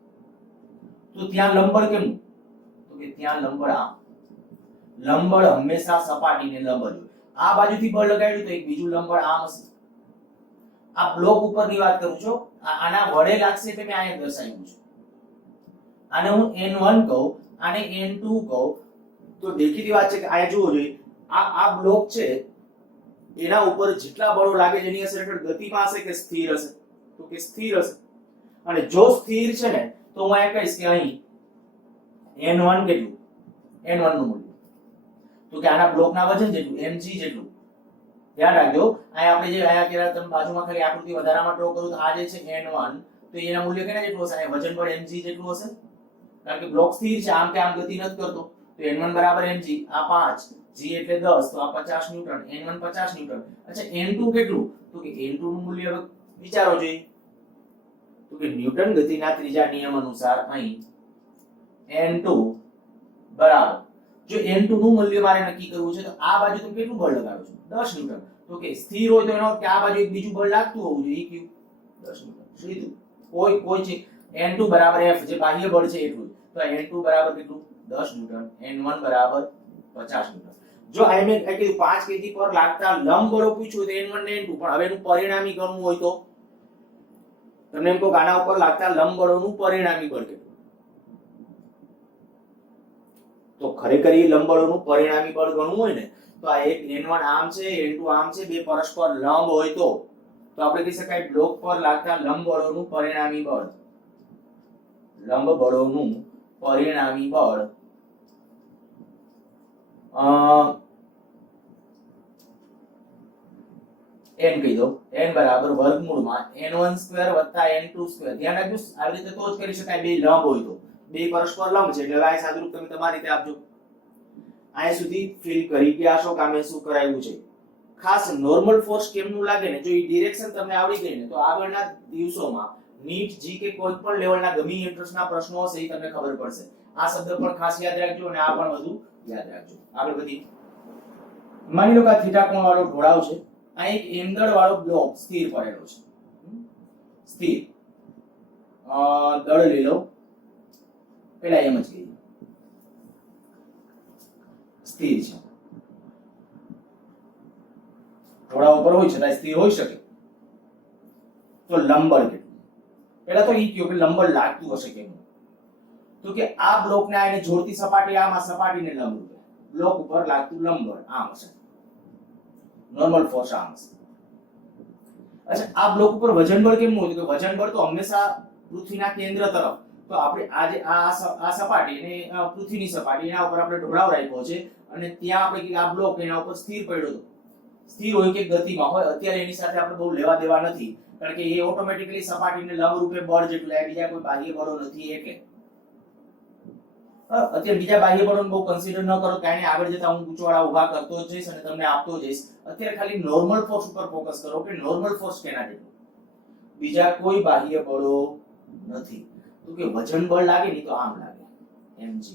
તો ત્યાં લંબબળ કેમનું તો કે ત્યાં લંબબળ આમ લંબબળ હંમેશા સપાટીને લંબ જ આ બાજુથી બળ લગાડ્યું તો એક બીજું લંબબળ આમ હશે આ બ્લોક ઉપરની વાત કરું છું આના વડે લાગશે એટલે મેં અહીંયા દર્શાવ્યું છે આને હું n1 કહું આને n2 કહું તો દેખીતી વાત છે કે આયા જુઓ જોઈએ આ બ્લોક છે એના ઉપર જેટલા બળો લાગે જેની અસર હેઠળ ગતિમાં હશે કે સ્થિર હશે તો કે સ્થિર હશે અને જો સ્થિર છે ને તો હું અહીંયા કહીશ કે અહીં n1 કેટલું n1 નું મૂલ્ય તો કે આના બ્લોકના વજન જેટલું mg જેટલું ધ્યાન રાખજો અહીંયા આપણે જે અહીંયા કેરા તમે બાજુમાં ખાલી આકૃતિ વધારામાં ડ્રો કરું તો આ જે છે n1 તો એના મૂલ્ય કેટલા જેટલું હશે અહીંયા વજન બળ mg જેટલું હશે કારણ કે બ્લોક સ્થિર છે આમ કે આમ ગતિ નથી કરતો તો n1 બરાબર mg આ 5 g એટલે 10 તો આ 50 ન્યૂટન n1 50 ન્યૂટન અચ્છા n2 કેટલું તો કે n2 નું મૂલ્ય હવે વિચારો જોઈએ તો કે ન્યૂટન ગતિના ત્રીજા નિયમ અનુસાર અહીં n2 બરાબર જો n2 નું મૂલ્ય મારે નક્કી કરવું છે તો આ બાજુ તમે કેટલું બળ લગાડો છો 10 ન્યૂટન તો કે સ્થિર હોય તો એનો અર્થ કે આ બાજુ એક બીજું બળ લાગતું હોવું જોઈએ q 10 ન્યૂટન સીધું કોઈ છે n2 બરાબર f જે બાહ્ય બળ છે એટલું તો n2 બરાબર કેટલું 10 ન્યૂટન n1 બરાબર 50 ન્યૂટન જો આ મેં કીધું 5 કેજી પર લાગતા લંબ બળો પૂછ્યું તો n1 ને n2 પણ હવે એનું પરિણામી ગણવું હોય તો તમને એમ કહો આના ઉપર લાગતા લંબ બળોનું પરિણામી બળ કેટલું તો ખરેખર એ લંબ બળોનું પરિણામી બળ ગણવું હોય ને તો આ એક n1 આમ છે n2 આમ છે બે પરસ્પર લંબ હોય તો આપણે કહી શકાય બ્લોક પર લાગતા લંબ બળોનું પરિણામી બળ લંબ બળોનું પરિણામી બળ n કહી દો n બરાબર વર્ગમૂળમાં n1 સ્ક્વેર વત્તા n2 સ્ક્વેર ધ્યાન રાખજો આવી રીતે તો જ કરી શકાય બે લંબ હોય તો બે પરસ્પર લંબ છે એટલે આ સાદુરૂપ તમે તમારી રીતે આપજો આય સુધી ફીલ કરી ગયા છો કે અમે શું કરાવ્યું છે ખાસ નોર્મલ ફોર્સ કેમનું લાગે ને જો એ ડિરેક્શન તમને આવડી ગઈ ને તો આગળના દિવસોમાં નીટ જી કે કોઈ પણ લેવલના ગમી એન્ટ્રન્સના પ્રશ્નો હશે એ તમને ખબર પડશે આ શબ્દ પણ ખાસ યાદ રાખજો અને આ પણ વધુ યાદ રાખજો આગળ વધી માની લો કે આ થીટા કોણ વાળો ઢોળાવ છે આ એક એંગલ વાળો બ્લોક સ્થિર પડેલો છે સ્થિર દળ લઈ લો પેલા એમ જ કહીએ સ્થિર છે ઢોળાવ ઉપર હોય છતાં સ્થિર હોઈ શકે તો લંબબળ કેટલું પેલા તો ઈ કયો કે લંબબળ લાગતું હશે કેમ તો કે આ બ્લોકને આને જોડતી સપાટી આમાં સપાટીને લંબ રૂપે બ્લોક ઉપર લાગતું લંબબળ આમ હશે નોર્મલ ફોર્સ આમ હશે અચ્છા, આ બ્લોક ઉપર વજન બળ કેમનું હોય? તો કે વજન બળ તો હંમેશા પૃથ્વીના કેન્દ્ર તરફ. તો આપણે આજે આ સપાટી અને પૃથ્વીની સપાટી એના ઉપર આપણે ઢોળાવ રાખ્યો છે અને ત્યાં આપણે કે આ બ્લોક એના ઉપર સ્થિર પડ્યો હતો. સ્થિર હોય કે ગતિમાં હોય, અત્યારે એની સાથે આપણે બહુ લેવા દેવા નથી, કારણ કે એ ઓટોમેટિકલી સપાટીને લંબરૂપે બળ જેટલું લાગે, બીજા કોઈ બાહ્ય બળો નથી એટલે. અત્યારે બીજા બાહ્ય બળોને બહુ કન્સિડર ન કરો, કારણ કે આગળ જતા હું ગૂંચવાડા ઊભા કરતો જ જઈશ અને તમને આપતો જઈશ. અત્યારે ખાલી નોર્મલ ફોર્સ ઉપર ફોકસ કરો કે નોર્મલ ફોર્સ કેના જેટલું, બીજા કોઈ બાહ્ય બળો નથી. તો કે વજન બળ લાગે ને તો આમ લાગે, mg.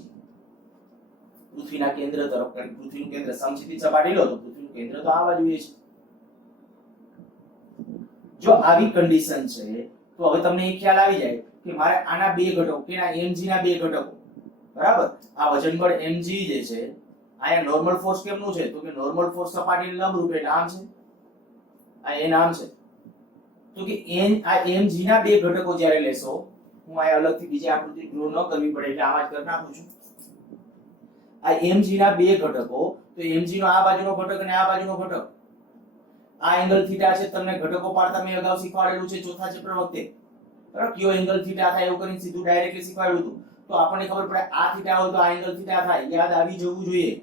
પૃથ્વીના કેન્દ્ર તરફ, પૃથ્વીનું કેન્દ્ર સમક્ષિતિજ સપાટી લો તો પૃથ્વીનું કેન્દ્ર તો આ બાજુએ છે. જો આવી કન્ડિશન છે તો હવે તમને એ ખ્યાલ આવી જાય કે મારે આના બે ઘટકો, કેના mg ના બે ઘટકો, બરાબર. આ વજન બળ mg જે છે, આયા નોર્મલ ફોર્સ કેમનું છે? તો કે નોર્મલ ફોર્સ સપાટીને લંબરૂપ એટલે આમ છે, આ n આમ છે. તો કે n આ mg ના બે ઘટકો જ્યારે લેશો, હું આ અલગથી બીજી આકૃતિ ડ્રો ન કરવી પડે એટલે આમાં જ કરી નાખું છું. આ mg ના બે ઘટકો, તો mg નો આ બાજુનો ઘટક અને આ બાજુનો ઘટક, આ એંગલ થીટા છે. તમને ઘટકો પાડતા મેં અગાઉ શીખવાડેલું છે ચોથા ચેપ્ટર વખતે, બરાબર. કયો એંગલ થીટા થાય એવું કરીને સીધું ડાયરેક્ટલી શીખવાડ્યું હતું. તો આપણને ખબર પડે આ થીટા હોય તો આ એંગલ થીટા થાય, યાદ આવી જવું જોઈએ.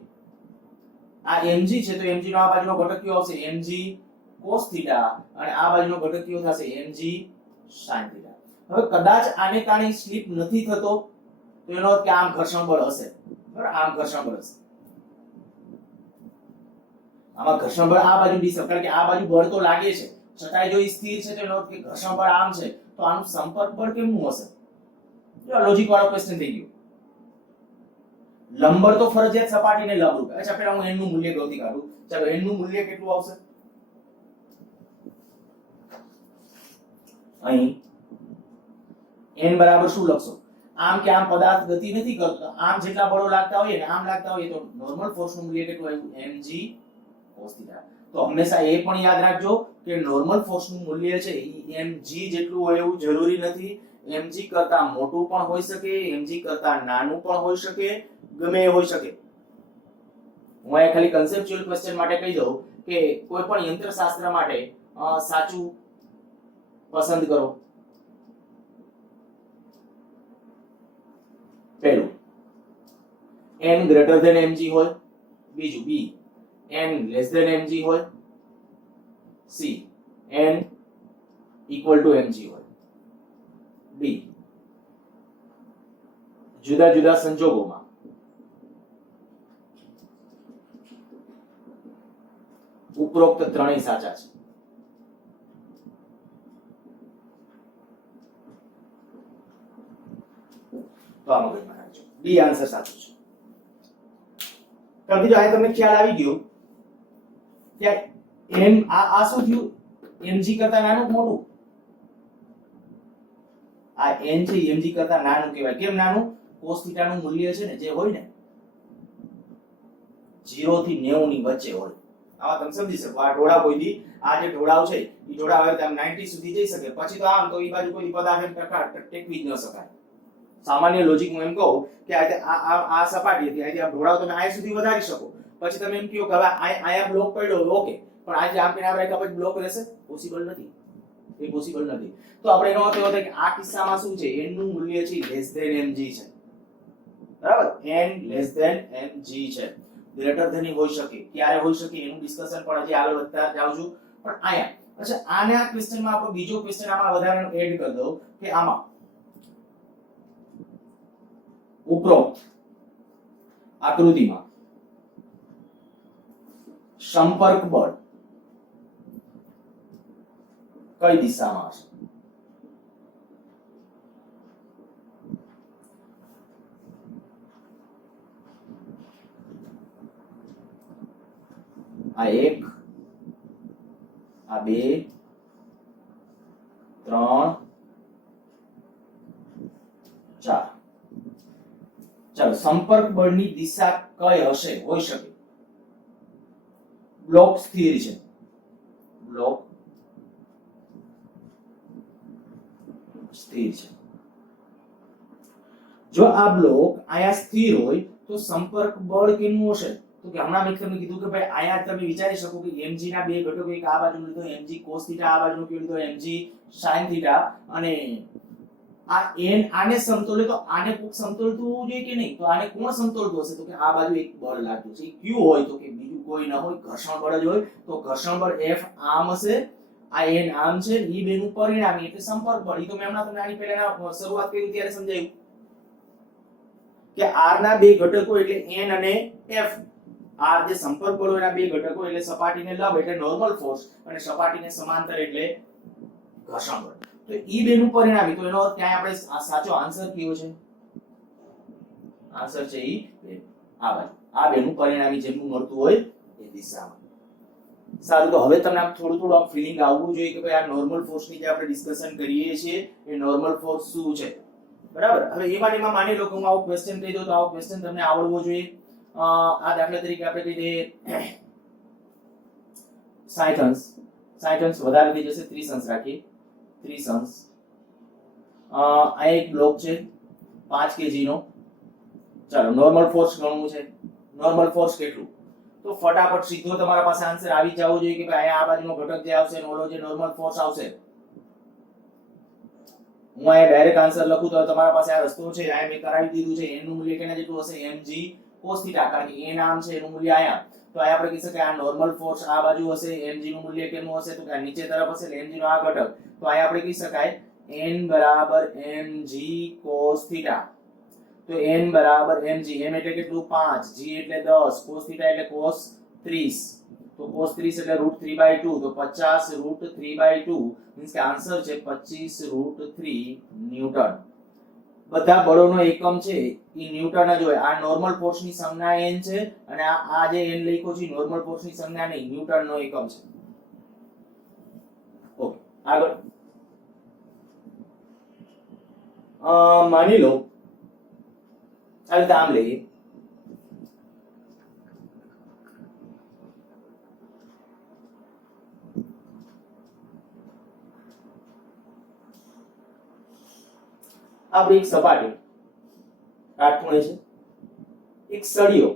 આ mg છે તો mg નો આ બાજુનો ઘટક કયો આવશે? mg cos થીટા, અને આ બાજુનો ઘટક કયો થશે? mg sin theta. હવે કદાચ આને કારણે સ્લીપ નથી થતો તો એનો અર્થ કે આમ ઘર્ષણ બળ હશે, બરાબર. આમ ઘર્ષણ બળ હશે, આમાં ઘર્ષણ બળ આ બાજુ ડિસ્ટર્બ, કારણ કે આ બાજુ બળ તો લાગે છે છતાંય જો એ સ્થિર છે તો એનો અર્થ કે ઘર્ષણ બળ આમ છે, તો આનું સંપર્ક બળ કેમનું હશે? જો લોજિક વાળો ક્વેશ્ચન થઈ ગયો. લંબબળ તો ફરજિયાત સપાટીને લંબરૂપ. અચ્છા, પહેલા હું n નું મૂલ્ય ગોતી કાઢું. ચાલો, n નું મૂલ્ય કેટલું આવશે? અહીં n બરાબર શું લખશો? આમ કે આમ પદાર્થ ગતિ નથી કરતો, આમ જેટલા બળો લાગતા હોય ને આમ લાગતા હોય, તો નોર્મલ ફોર્સ નું મૂલ્ય કેટલું આવ્યું? mg cos theta. તો હંમેશા એ પણ યાદ રાખજો કે નોર્મલ ફોર્સ નું મૂલ્ય છે એ mg જેટલું હોય એવું જરૂરી નથી. mg કરતા મોટું પણ હોઈ શકે, mg કરતા નાનું પણ હોઈ શકે, ગમે એ હોઈ શકે. હું આ ખાલી કન્સેપ્ચ્યુઅલ ક્વેશ્ચન માટે કહી દઉં કે કોઈ પણ યંત્રશાસ્ત્ર માટે સાચું પસંદ કરો. પહેલું n ગ્રેટર ધેન mg હોય, બીજું b n less than mg હોય, c n equal to mg હોય, d જુદા જુદા સંજોગોમાં ઉપરોક્ત ત્રણેય સાચા છે. તો આ મગજમાં રાખજો, ડી આન્સર સાચો છે. કારણ કે જો આ તમને ખ્યાલ આવી ગયો કે m આ શું થયું? mg કરતા નાનું કે મોટું? આ n છે mg કરતા નાનું કહેવાય. કેમ નાનું? cos થીટા નું મૂલ્ય છે ને જે હોય ને 0 થી 90 ની વચ્ચે હોય. આમાં તમે સમજી શકો. આ ઢોળાવ કોઈ દી, આ જે ઢોળાવ છે એ ઢોળાવ આવે તો આમ 90 સુધી જઈ શકે, પછી તો આમ તો એ બાજુ કોઈ પદાર્થ ટેકવી જ ન શકાય. સામાન્ય લોજિક હું એમ કહું કે આ સપાટી હતી, આજે આ ઢોળાવ તમે આ સુધી વધારી શકો, પછી તમે એમ કહો કે હવે આયા બ્લોક પડ્યો, ઓકે, પણ આજે આમ કે આમ રાખ્યા પછી બ્લોક રહેશે? પોસિબલ નથી, એ પોસિબલ નથી. તો આપણે એનો અર્થ એવો થાય કે આ કિસ્સામાં શું છે? n નું મૂલ્ય છે લેસ ધેન mg છે, બરાબર. n લેસ ધેન mg છે, ગ્રેટર ધેન હોઈ શકે. ક્યારે હોઈ શકે એનું ડિસ્કશન પણ હજી આગળ વધતા જાઉં છું. પણ આયા, અચ્છા, આના ક્વેશ્ચનમાં આપણે બીજો ક્વેશ્ચન આમાં વધારાનો એડ કરી દઉં કે આમાં ઉપરોક્ત આકૃતિમાં સંપર્ક બળ કઈ દિશામાં હશે? આ 1, આ 2, 3, 4. ચાલો, સંપર્ક બળની દિશા કઈ હશે? હોઈ શકે બ્લોક સ્થિર છે, બ્લોક સ્થિર છે. જો આ બ્લોક આયા સ્થિર હોય તો સંપર્ક બળ કેનું હશે? તો કે હમણાં મેં તમને કીધું કે ભાઈ આયા તમે વિચારી શકો કે mg ના બે ઘટકો એક આ બાજુ લીધો mg cos θ આ બાજુ લીધો mg sin θ અને આ n આને સમતોલે તો આને કોક સમતોલતું હોવું જોઈએ કે નહીં? તો આને કોણ સમતોલતું હશે? તો કે આ બાજુ એક બળ લાગતું છે q હોય તો કે બીજું કોઈ ન હોય, ઘર્ષણ બળ જ હોય. તો ઘર્ષણ બળ F આમ હશે, આ n આમ છે, ઈ બેનું પરિણામી એટલે સંપર્ક બળ. ઈ તો મેં હમણાં તમને આની પહેલા શરૂઆત કરી ત્યારે સમજાયું કે r ના બે ઘટકો એટલે n અને F. r જે સંપર્ક બળ એના બે ઘટકો એટલે સપાટીને લંબ એટલે નોર્મલ ફોર્સ અને સપાટીને સમાંતર એટલે ઘર્ષણ બળ. તો ઈ બેનું પરિણામી, તો એનો અર્થ ક્યાં આપણે સાચો આન્સર કયો છે? આન્સર છે ઈ બે. આ બાજુ આ બેનું પરિણામી જેનું મળતું હોય એ દિશામાં. સારું, તો હવે તમને આમ થોડું આમ ફીલિંગ આવવું જોઈએ કે ભાઈ આ નોર્મલ ફોર્સ ની જે આપણે ડિસ્કશન કરીએ છીએ એ નોર્મલ ફોર્સ શું છે, બરાબર? હવે એમાં માની લો કે હું આવો ક્વેશ્ચન કહી દઉં તો આવો ક્વેશ્ચન તમને આવડવો જોઈએ. આ દાખલા તરીકે આપણે કહી દઈએ 60 અંશ વધારે થઈ જશે, 30 અંશ રાખીએ, 30 અંશ. આ એક બ્લોક છે 5 kg નો. ચાલો નોર્મલ ફોર્સ ગણવું છે. નોર્મલ ફોર્સ કેટલું? તો ફટાફટ સીધો તમારા પાસે આન્સર આવી જવો જોઈએ કે ભાઈ આ બાજુનો ઘટક જે આવશે ઓલો જે નોર્મલ ફોર્સ આવશે. હું અહીંયા ડાયરેક્ટ આન્સર લખું તો તમારા પાસે આ રસ્તો છે. આ મેં કરાવી દીધું છે. n નું મૂલ્ય કેના જેટલું હશે? mg cos θ, કારણ કે n આમ છે એનું મૂલ્ય આયા. તો આ આપણે કહી શકાય આ નોર્મલ ફોર્સ આ બાજુ હશે, mg નું મૂલ્ય કેટલું હશે? તો કે નીચે તરફ હશે એટલે mg નો આ ઘટક. તો આ આપણે કહી શકાય n બરાબર mg cos θ. તો n બરાબર mg, m એટલે કેટલું? 5, g એટલે 10, cos θ એટલે cos 30. તો cos 30 એટલે √3/2, તો 50 √3/2 મીન્સ કે આન્સર છે 25 √3 ન્યૂટન. બધા બળોનો એકમ છે ઈ ન્યૂટન જ હોય. આ નોર્મલ ફોર્સ ની સંજ્ઞા n છે અને આ જે n લખ્યો છે નોર્મલ ફોર્સ ની સંજ્ઞા નહીં, ન્યૂટન નો એકમ છે. ઓકે, આગળ માની લો આ રીતે આમ લઈએ. આપણી એક સપાટી કાટખૂણે છે, એક સળિયો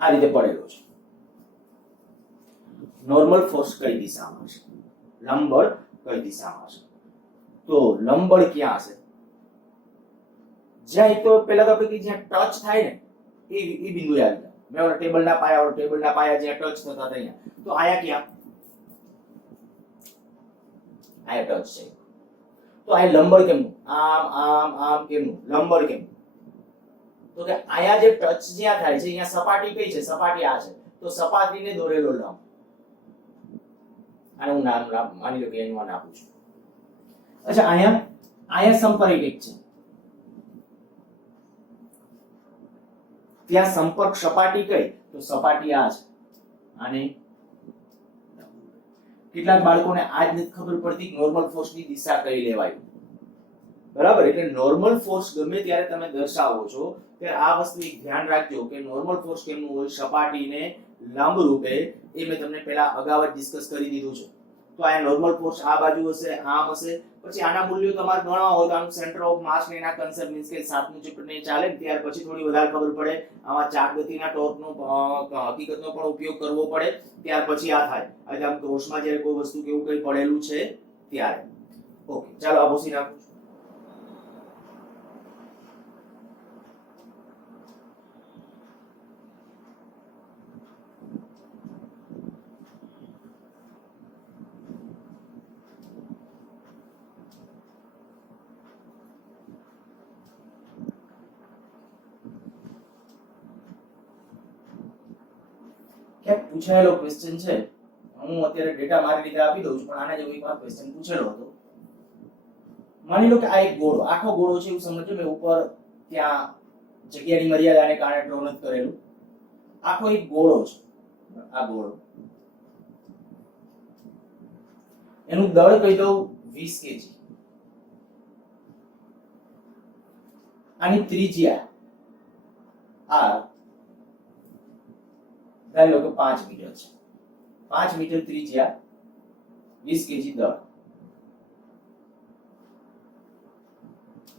આ રીતે પડેલો છે. નોર્મલ ફોર્સ કઈ દિશામાં છે? લંબબળ કઈ દિશામાં છે? તો લંબબળ ક્યાં હશે? જ્યાં એક તો પહેલા તો આપણે જ્યાં ટચ થાય ને એ બિંદુએ આવી જાય. મેં ઓલા ટેબલના પાયા જ્યાં ટચ થતા હતા અહીંયા. તો આયા ક્યાં? આયા ટચ છે. તો આ લંબબળ કેમનું? આમ કેમનું? લંબબળ કેમનું? તો કે આયા જે ટચ જ્યાં થાય છે અહીંયા સપાટી કઈ છે? સપાટી આ છે. તો સપાટીને દોરેલો લંબ. આનું નામ માની લો કે એનું નામ આપું છું. અચ્છા, આયા સંપર્ક એક છે. ત્યાં સંપર્ક સપાટી કઈ? તો સપાટી આ છે. આને કેટલાક બાળકોને આજ નથી ખબર પડતી નોર્મલ ફોર્સ ની દિશા કઈ લેવાય, બરાબર? એટલે નોર્મલ ફોર્સ ગમે ત્યારે તમે દર્શાવો છો ત્યારે આ વસ્તુ એક ધ્યાન રાખજો કે નોર્મલ ફોર્સ કેમનું હોય? સપાટીને લંબ રૂપે. એ મેં તમને પહેલા અગાઉ જ ડિસ્કસ કરી દીધું છે. તો આ નોર્મલ ફોર્સ આ બાજુ હશે, આમ હશે. પછી આના મૂલ્યો તમારે ગણવા હોય તો આનું સેન્ટર ઓફ માસ ને એના કન્સેપ્ટ મીન્સ કે 7મું ચેપ્ટર ને ચાલે ત્યાર પછી થોડી વધારે ખબર પડે. આમાં ચાર ગતિના ટોર્કનો હકીકતનો પણ ઉપયોગ કરવો પડે. ત્યાર પછી આ થાય એટલે આમ ક્રોસમાં જ્યારે કોઈ વસ્તુ કેવું કઈ પડેલું છે ત્યારે. ઓકે, ચાલો આ ભૂસી નાખો. ક્યાંક પૂછાયેલો ક્વેશ્ચન છે. હું અત્યારે ડેટા મારી રીતે આપી દઉં છું પણ આના જેવો એકવાર ક્વેશ્ચન પૂછેલો હતો. માની લો કે આ એક ગોળો, આખો ગોળો છે એવું સમજો. મેં ઉપર ત્યાં જગ્યાની મર્યાદાને કારણે ડ્રો નથી કરેલું. આખો એક ગોળો છે. આ ગોળો, એનું દળ કહી દઉં 20 kg. આની ત્રિજ્યા આ ધારી લો કે 5 મીટર છે. 5 મીટર ત્રિજ્યા 20 કેજી દળ.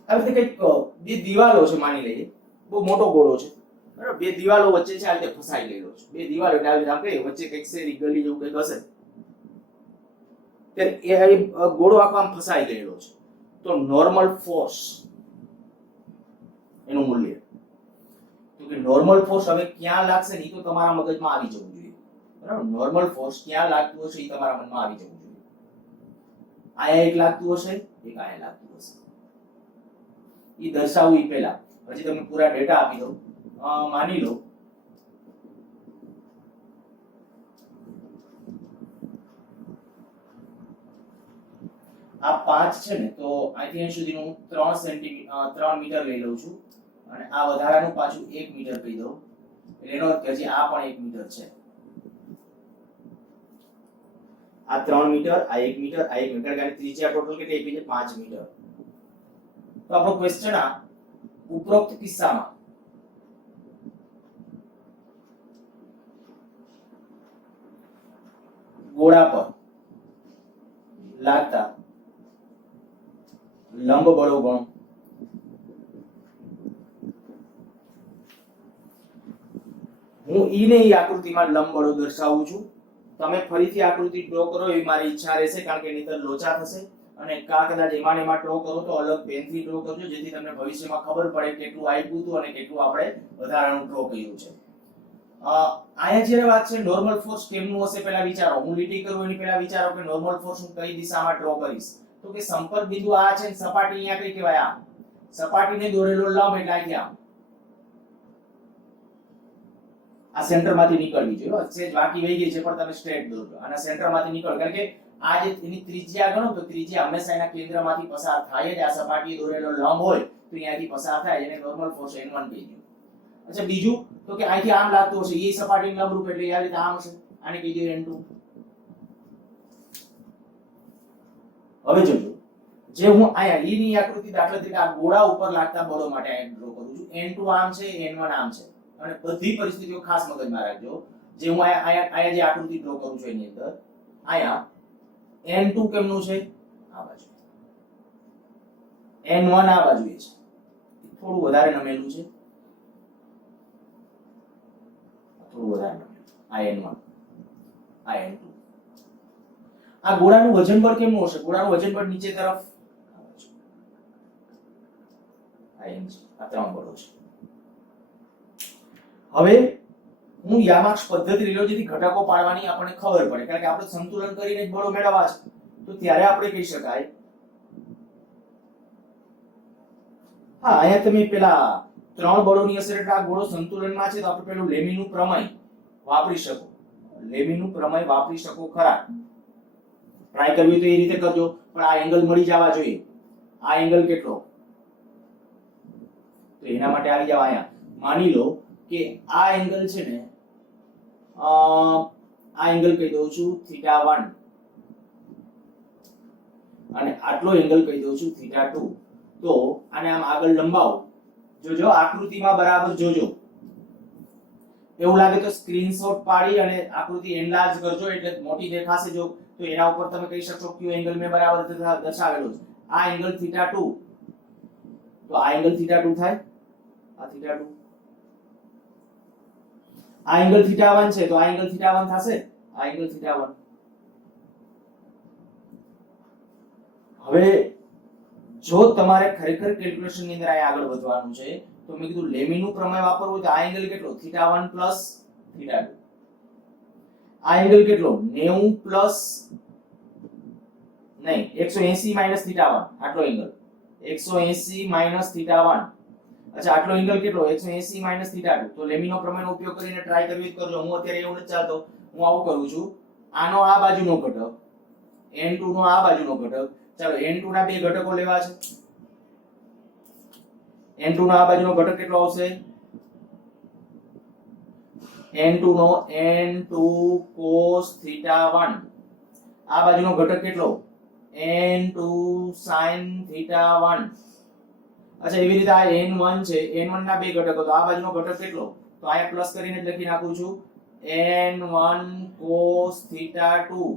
આવી રીતે કંઈક બે દિવાલો છે માની લઈએ, બહુ મોટો ગોળો છે બરાબર, બે દિવાલો વચ્ચે છે, આ રીતે ફસાઈ ગયેલો છે. બે દિવાલો એટલે આવી રીતે આમ કહીએ વચ્ચે કંઈક શેરી ગલી જેવું કંઈક હશે, ત્યારે એ ગોળો આખો આમ ફસાઈ ગયેલો છે. તો નોર્મલ ફોર્સ એનું મૂલ્ય, તો કે નોર્મલ ફોર્સ હવે ક્યાં લાગશે ને એ તો તમારા મગજમાં આવી જવું જોઈએ બરાબર. નોર્મલ ફોર્સ ક્યાં લાગતું હશે એ તમારા મનમાં આવી જવું જોઈએ. આયા એક લાગતું હશે, એક આયા લાગતું હશે, એ દર્શાવવું એ પહેલા. પછી તમને પૂરા ડેટા આપી દઉં. માની લો આ 5 છે ને, તો અહીંથી અહીં સુધીનું 3 મીટર લઈ લઉં છું, અને આ વધારાનું પાછું 1 મીટર કહી દઉં, એટલે એનો અર્થ કે હજી આ પણ 1 મીટર છે. આ 3 મીટર, આ 1 મીટર, આ 1 મીટર, કારણ કે ત્રિજ્યા ટોટલ કેટલી આપી છે? 5 મીટર. તો આપણો ક્વેશ્ચન આ ઉપરોક્ત કિસ્સામાં ગોળા પર લાગતા લંબ બળો ગણો. હું ઈ ને ઈ આકૃતિમાં લંબ બળો દર્શાવું છું. તમે ફરીથી આકૃતિ ડ્રો કરો એવી મારી ઈચ્છા રહેશે, કારણ કે નહીતર લોચા થશે. અને કદાચ એમાં ને એમાં ડ્રો કરો તો અલગ પેનથી ડ્રો કરજો, જેથી તમને ભવિષ્યમાં ખબર પડે કેટલું આપ્યું હતું અને કેટલું આપણે વધારાનું ડ્રો કર્યું છે. આયા જ્યારે વાત છે નોર્મલ ફોર્સ કેમનું હશે પહેલા વિચારો. હું લીટી કરું એની પહેલા વિચારો કે નોર્મલ ફોર્સ હું કઈ દિશામાં ડ્રો કરીશ. તો કે સંપર્ક બિંદુ આ છે, સપાટી અહીંયા કઈ કહેવાય? આ સપાટીને દોરેલો લંબ એટલે અહીંથી આમ આ સેન્ટરમાંથી નીકળવી જોઈએ. સેજ બાકી વહી ગઈ છે પણ તમે સ્ટ્રેટ દોરજો. આના સેન્ટરમાંથી નીકળ, કારણ કે આ જે એની ત્રિજ્યા ગણો તો ત્રિજ્યા હંમેશા એના કેન્દ્રમાંથી પસાર થાય જ. આ સપાટીએ દોરેલો લંબ હોય તો અહીંયાથી પસાર થાય, એને નોર્મલ ફોર્સ n1 કહી દો. અચ્છા, બીજું તો કે અહીંથી આમ લાગતું હશે, એ સપાટીનું લંબરૂપ એટલે આ રીતે આમ હશે, આને કહી દો n2. હવે જોજો, જે હું અહીંયા ઈ ની આકૃતિ દાખલા તરીકે આ ગોળા ઉપર લાગતા બળો માટે આ ડ્રો કરું છું. n2 આમ છે, n1 આમ છે, અને બધી પરિસ્થિતિઓ ખાસ મગજમાં રાખજો. જે હું અહીંયા જે આકૃતિ ડ્રો કરું છું એની અંદર અહીંયા n2 કેમનું છે? આ બાજુ. n1 આ બાજુએ છે, થોડું વધારે નમેલું છે, થોડું વધારે નમેલું. આ n1, આ n2. આ ગોળાનું વજન બળ કેમનું હશે? ગોળાનું વજન બળ નીચે તરફ આ n છે, આ 3 બળો છે. હવે હું યામાક્ષ પદ્ધતિ લઈ લઉં, જેથી ઘટકો પાડવાની આપણને ખબર પડે, કારણ કે આપણે સંતુલન કરીને જ બળો મેળવવા છે. તો ત્યારે આપણે કહી શકાય, હા અહીંયા તમે પેલા 3 બળોની અસર એટલે આ ગોળો સંતુલનમાં છે, તો આપણે પેલું લેમીનું પ્રમેય વાપરી શકો. લેમીનું પ્રમેય વાપરી શકો ખરા. ટ્રાય કરવી તો એ રીતે કરજો, પણ આ એંગલ મળી જવા જોઈએ. આ એંગલ કેટલો? તો એના માટે આવી જાવ અહીંયા. માની લો કે આ એંગલ છે ને, આ એંગલ કહી દઉં છું θ1, અને આટલો એંગલ કહી દઉં છું θ2. તો આને આમ આગળ લંબાવો. જોજો આકૃતિમાં બરાબર જોજો. એવું લાગે તો સ્ક્રીનશોટ પાડી અને આકૃતિ એનલાર્જ કરજો, એટલે મોટી દેખાશે. જો તો એના ઉપર તમે કહી શકશો કે એંગલ મેં બરાબર દર્શાવેલો છે. આ એંગલ θ2, તો આ એંગલ θ2 થાય, આ θ2. આ એંગલ θ1 છે, તો આ એંગલ θ1 થશે, આ એંગલ θ1. હવે જો તમારે ખરેખર કેલ્ક્યુલેશન ની અંદર આગળ વધવાનું છે, તો મેં કીધું લેમીનું પ્રમેય વાપરવું તો આ એંગલ કેટલો? θ1 પ્લસ θ2. આ એંગલ કેટલો? 90 પ્લસ નહીં 180 માઈનસ θ1. આટલો એંગલ 180 માઈનસ θ1. અચ્છા, આટલો એંગલ કેટલો? 180 માઈનસ θ2. તો લેમીનો પ્રમેયનો ઉપયોગ કરીને ટ્રાય કરવી જ કરજો. હું અત્યારે એવું નથી ચાલતો, હું આવું કરું છું. આનો આ બાજુનો ઘટક, n2 નો આ બાજુનો ઘટક. ચાલો n2 ના બે ઘટકો લેવા છે. n2 નો આ બાજુનો ઘટક કેટલો આવશે? n2 નો n2 cos θ1. આ બાજુનો ઘટક કેટલો? n2 sin θ1. અચ્છા, એવી રીતે આ n1 છે, n1 ના બે ઘટકો, તો આ બાજુનો ઘટક કેટલો? તો અહીંયા પ્લસ કરીને જ લખી નાખું છું, n1 cos θ2.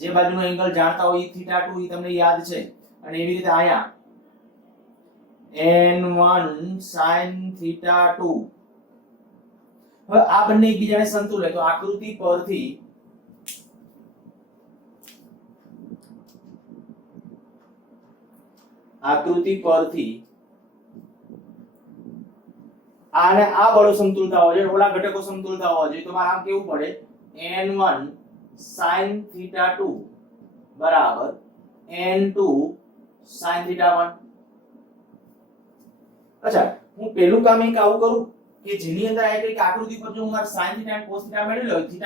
જે બાજુનો એંગલ જાણતા હોય θ2 એ તમને યાદ છે અને એવી રીતે આયા n1 sin θ2 હવે આ બંને એકબીજાને સમતુલ્ય તો આકૃતિ પરથી આને આ બળો સમતુલતા હોવા જોઈએ ઓલા ઘટકો સમતુલતા હોવા જોઈએ તો મારે આમ કેવું પડે n1 sin θ2 બરાબર n2 sin θ1. અચ્છા હું પેલું કામ એક આવું કરું કે જેની અંદર આ એક આકૃતિ પર જો હું મારા sin θ અને cos θ મેળવી લઉં θ1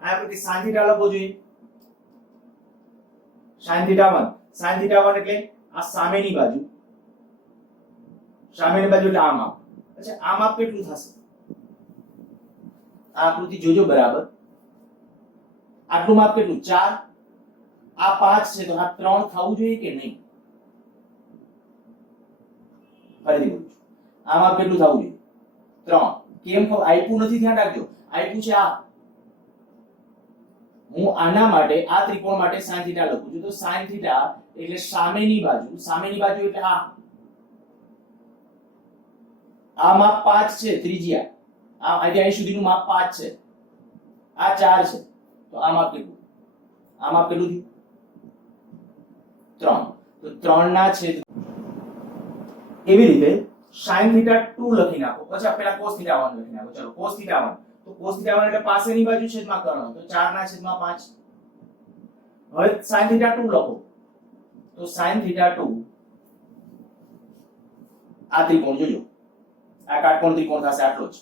આ આપણે sin θ લખવો જોઈએ sin θ1 એટલે આ સામેની બાજુ એટલે આ માપ. અચ્છા આ માપ કેટલું થશે આ આકૃતિ જોજો બરાબર આટલું માપ કેટલું 4 આ 5 છે તો આ 3 થવું જોઈએ કે નહીં ફરીથી બોલું આ માપ કેટલું થવું જોઈએ 3 કેમ આપ્યું નથી ધ્યાન રાખજો આપ્યું છે આ હું આના માટે આ ત્રિકોણ માટે sin θ લખું છું તો sin θ એટલે સામેની બાજુ એટલે આ માપ 5 છે ત્રિજ્યા આ અહીં સુધીનું માપ 5 છે આ 4 છે તો આ માપ કેટલું થયું 3 તો 3 ના છેદ એવી રીતે sin θ2 લખી નાખો પછી પહેલા cos θ1 લખી નાખો ચલો cos θ1 તો cos θ1 એટલે પાસેની બાજુ છેદમાં કર્ણ તો 4 ના છેદમાં 5 હવે sin θ2 લખો તો sin θ2 આ ત્રિકોણ જોજો આ કાટકોણ ત્રિકોણ થશે આટલો જ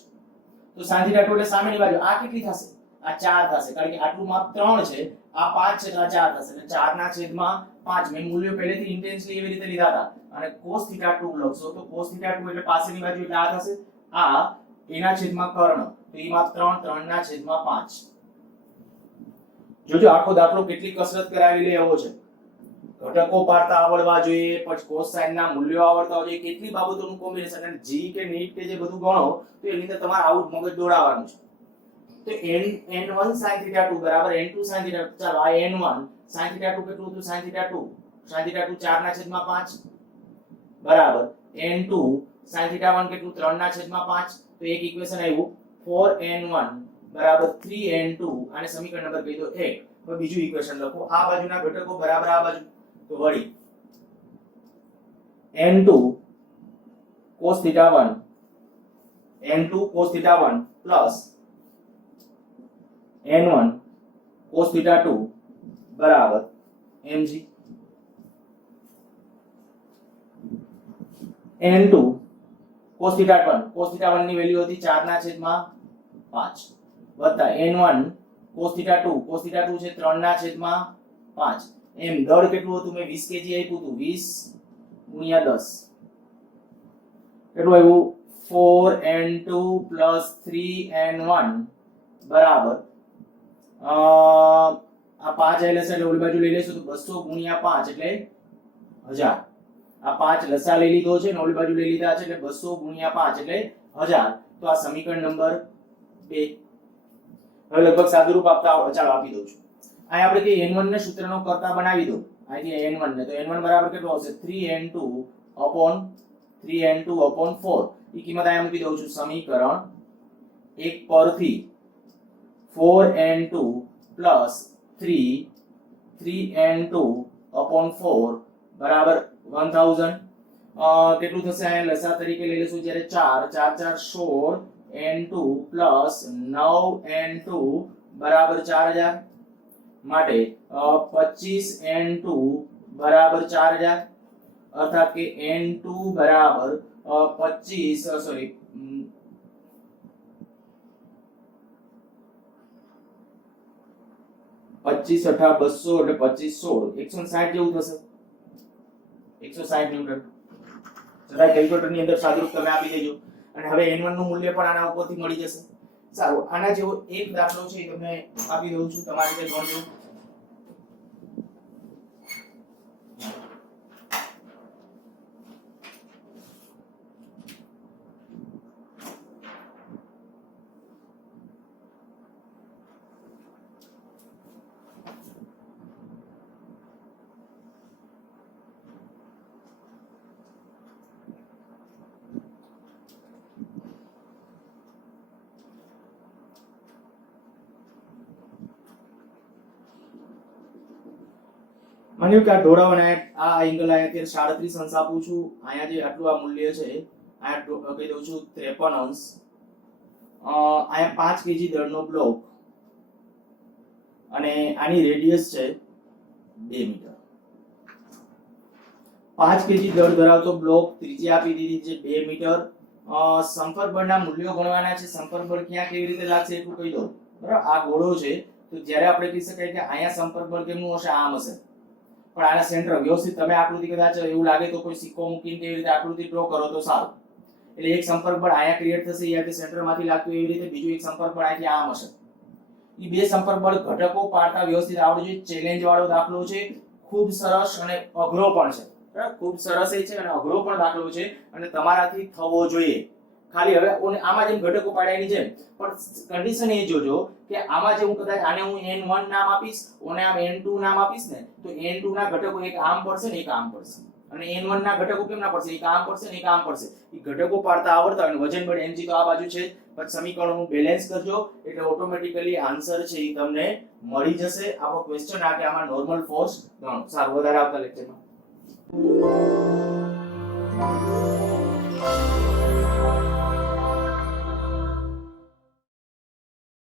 તો sin θ2 એટલે સામેની બાજુ આ કેટલી થશે આ 4 થશે કારણ કે આટલું માપ 3 છે આ 5 છે તો આ 4 થશે એટલે 4 ના છેદમાં 5 મેં મૂલ્યો પહેલેથી ઇન્ટેન્સલી એવી રીતે લીધા હતા અને cos θ2 લખશો તો cos θ2 એટલે પાસેની બાજુ એટલે આ થશે આ એના છેદમાં કર્ણ તો એ માપ 3 ના છેદમાં 5 જોજો આખો દાખલો કેટલી કસરત કરાવી લે એવો છે ઘટકો પાડતા આવડવા જોઈએ પછી કોસાઇન ના મૂલ્યો આવડતા હોવા જોઈએ કેટલી બાબતોનું કોમ્બિનેશન અને જી કે નીટ કે જે બધું ગણો તો એની અંદર તમારે આવું મગજ દોડાવવાનું છે તો n1 sin θ2 બરાબર n2 sin θ2 ચાલો આ n1 sin θ2 કેટલું હતું sin θ2 4 ના છેદમાં 5 બરાબર n2 sin θ1 કેટલું 3 ના છેદમાં 5 તો એક ઇક્વેશન આવ્યું 4n1 બરાબર 3n2 આને સમીકરણ નંબર કહી દો 1 હવે બીજું ઇક્વેશન લખો આ બાજુના ઘટકો બરાબર આ બાજુ તો વળી n2 cos θ1 plus n1 cos θ2 બરાબર mg n2 cos θ1 ની વેલ્યુ હતી 4 ના છેદમાં 5 વત્તા n1 cos θ2 છે 3 ના છેદમાં 5 એમ દળ કેટલું હતું મેં 20 kg આપ્યું હતું 20 * 10 કેટલું આવ્યું 4n2 plus 3n1 બરાબર આ 5 લસા એટલે ઓલી બાજુ લઈ લેશું તો 200 * 5 એટલે 1000 આ 5 લસા લઈ લીધો છે ને ઓલી બાજુ લઈ લીધા છે એટલે 200 * 5 એટલે 1000 તો આ સમીકરણ નંબર 2 હવે લગભગ સાદુરૂપ આપતા ચાલો આપી દઉં છું અહીં આપણે કે n1 ને સૂત્રનો કરતા બનાવી દો અહીંથી n1 ને તો n1 બરાબર કેટલું આવશે 3n2 upon 4 એ કિંમત અહીંયા મૂકી દઉં છું સમીકરણ 1 પરથી 4n2 plus 3n2 upon 4 બરાબર 1000 કેટલું થશે અહીંયા લસા તરીકે લઈ લેશું જ્યારે 4 n2 plus 9n2 બરાબર 4000 માટે 25n2 બરાબર 4000 અર્થાત કે n2 બરાબર 25 સોરી 25 * 8 200 એટલે 25 16 160 જેવું થશે 160 ન્યૂટન જરા કેલ્ક્યુલેટર ની અંદર સાદુરૂપ તમે આપી દેજો અને હવે n1 નું મૂલ્ય પણ આના ઉપરથી મળી જશે સારું આના જેવો એક દાખલો છે એ તમને આપી દઉં છું તમારી રીતે ગણજો માન્યું કે આ ઢોળાવને આ એંગલ અહીંયા અત્યારે 37 અંશ આપું છું, અહીંયા જે આટલું આ મૂલ્ય છે અહીંયા કહી દઉં છું 53 અંશ, અહીંયા 5 kg દળનો બ્લોક અને આની રેડિયસ છે 2 મીટર. 5 kg દળ ધરાવતો બ્લોક, ત્રિજ્યા આપી દીધી છે 2 મીટર. સંપર્ક બળના મૂલ્યો ગણવાના છે. સંપર્ક બળ ક્યાં કેવી રીતે લાગશે એટલું કહી દઉં. બરાબર, આ ગોળો છે તો જ્યારે આપણે કહી શકાય કે અહીંયા સંપર્ક બળ કેમનું હશે, આમ હશે, પણ આના સેન્ટર વ્યવસ્થિત તમે આકૃતિ કદાચ એવું લાગે તો કોઈ સિક્કો મૂકીને કેવી રીતે આકૃતિ ડ્રો કરો તો સારું. એટલે એક સંપર્ક બળ અહીંયા ક્રિએટ થશે, અહીંયાથી સેન્ટરમાંથી લાગતું એવી રીતે, બીજું એક સંપર્ક બળ અહીંથી આમ હશે. એ બે સંપર્ક બળ ઘટકો પાડતા વ્યવસ્થિત આવડવું જોઈએ. ચેલેન્જ વાળો દાખલો છે, ખૂબ સરસ અને અઘરો પણ છે. બરાબર, ખૂબ સરસ એ છે અને અઘરો પણ દાખલો છે અને તમારાથી થવો જોઈએ. ખાલી હવે આમાં જેમ ઘટકો પાડ્યાની જેમ પણ કન્ડિશન એ જોજો કે આમાં જે હું કદાચ આને હું n1 નામ આપીશ અને આમ n2 નામ આપીશ ને તો n2 ના ઘટકો એક આમ પડશે ને એક આમ પડશે, અને n1 ના ઘટકો કેમ ના પડશે, એક આમ પડશે ને એક આમ પડશે. એ ઘટકો પાડતા આવડતા હોય, વજન બળ mg તો આ બાજુ છે, પછી સમીકરણનું બેલેન્સ કરજો એટલે ઓટોમેટિકલી આન્સર છે એ તમને મળી જશે. આપણો ક્વેશ્ચન આ કે આમાં નોર્મલ ફોર્સ ગણો. સારું, વધારે આવતા લેક્ચરમાં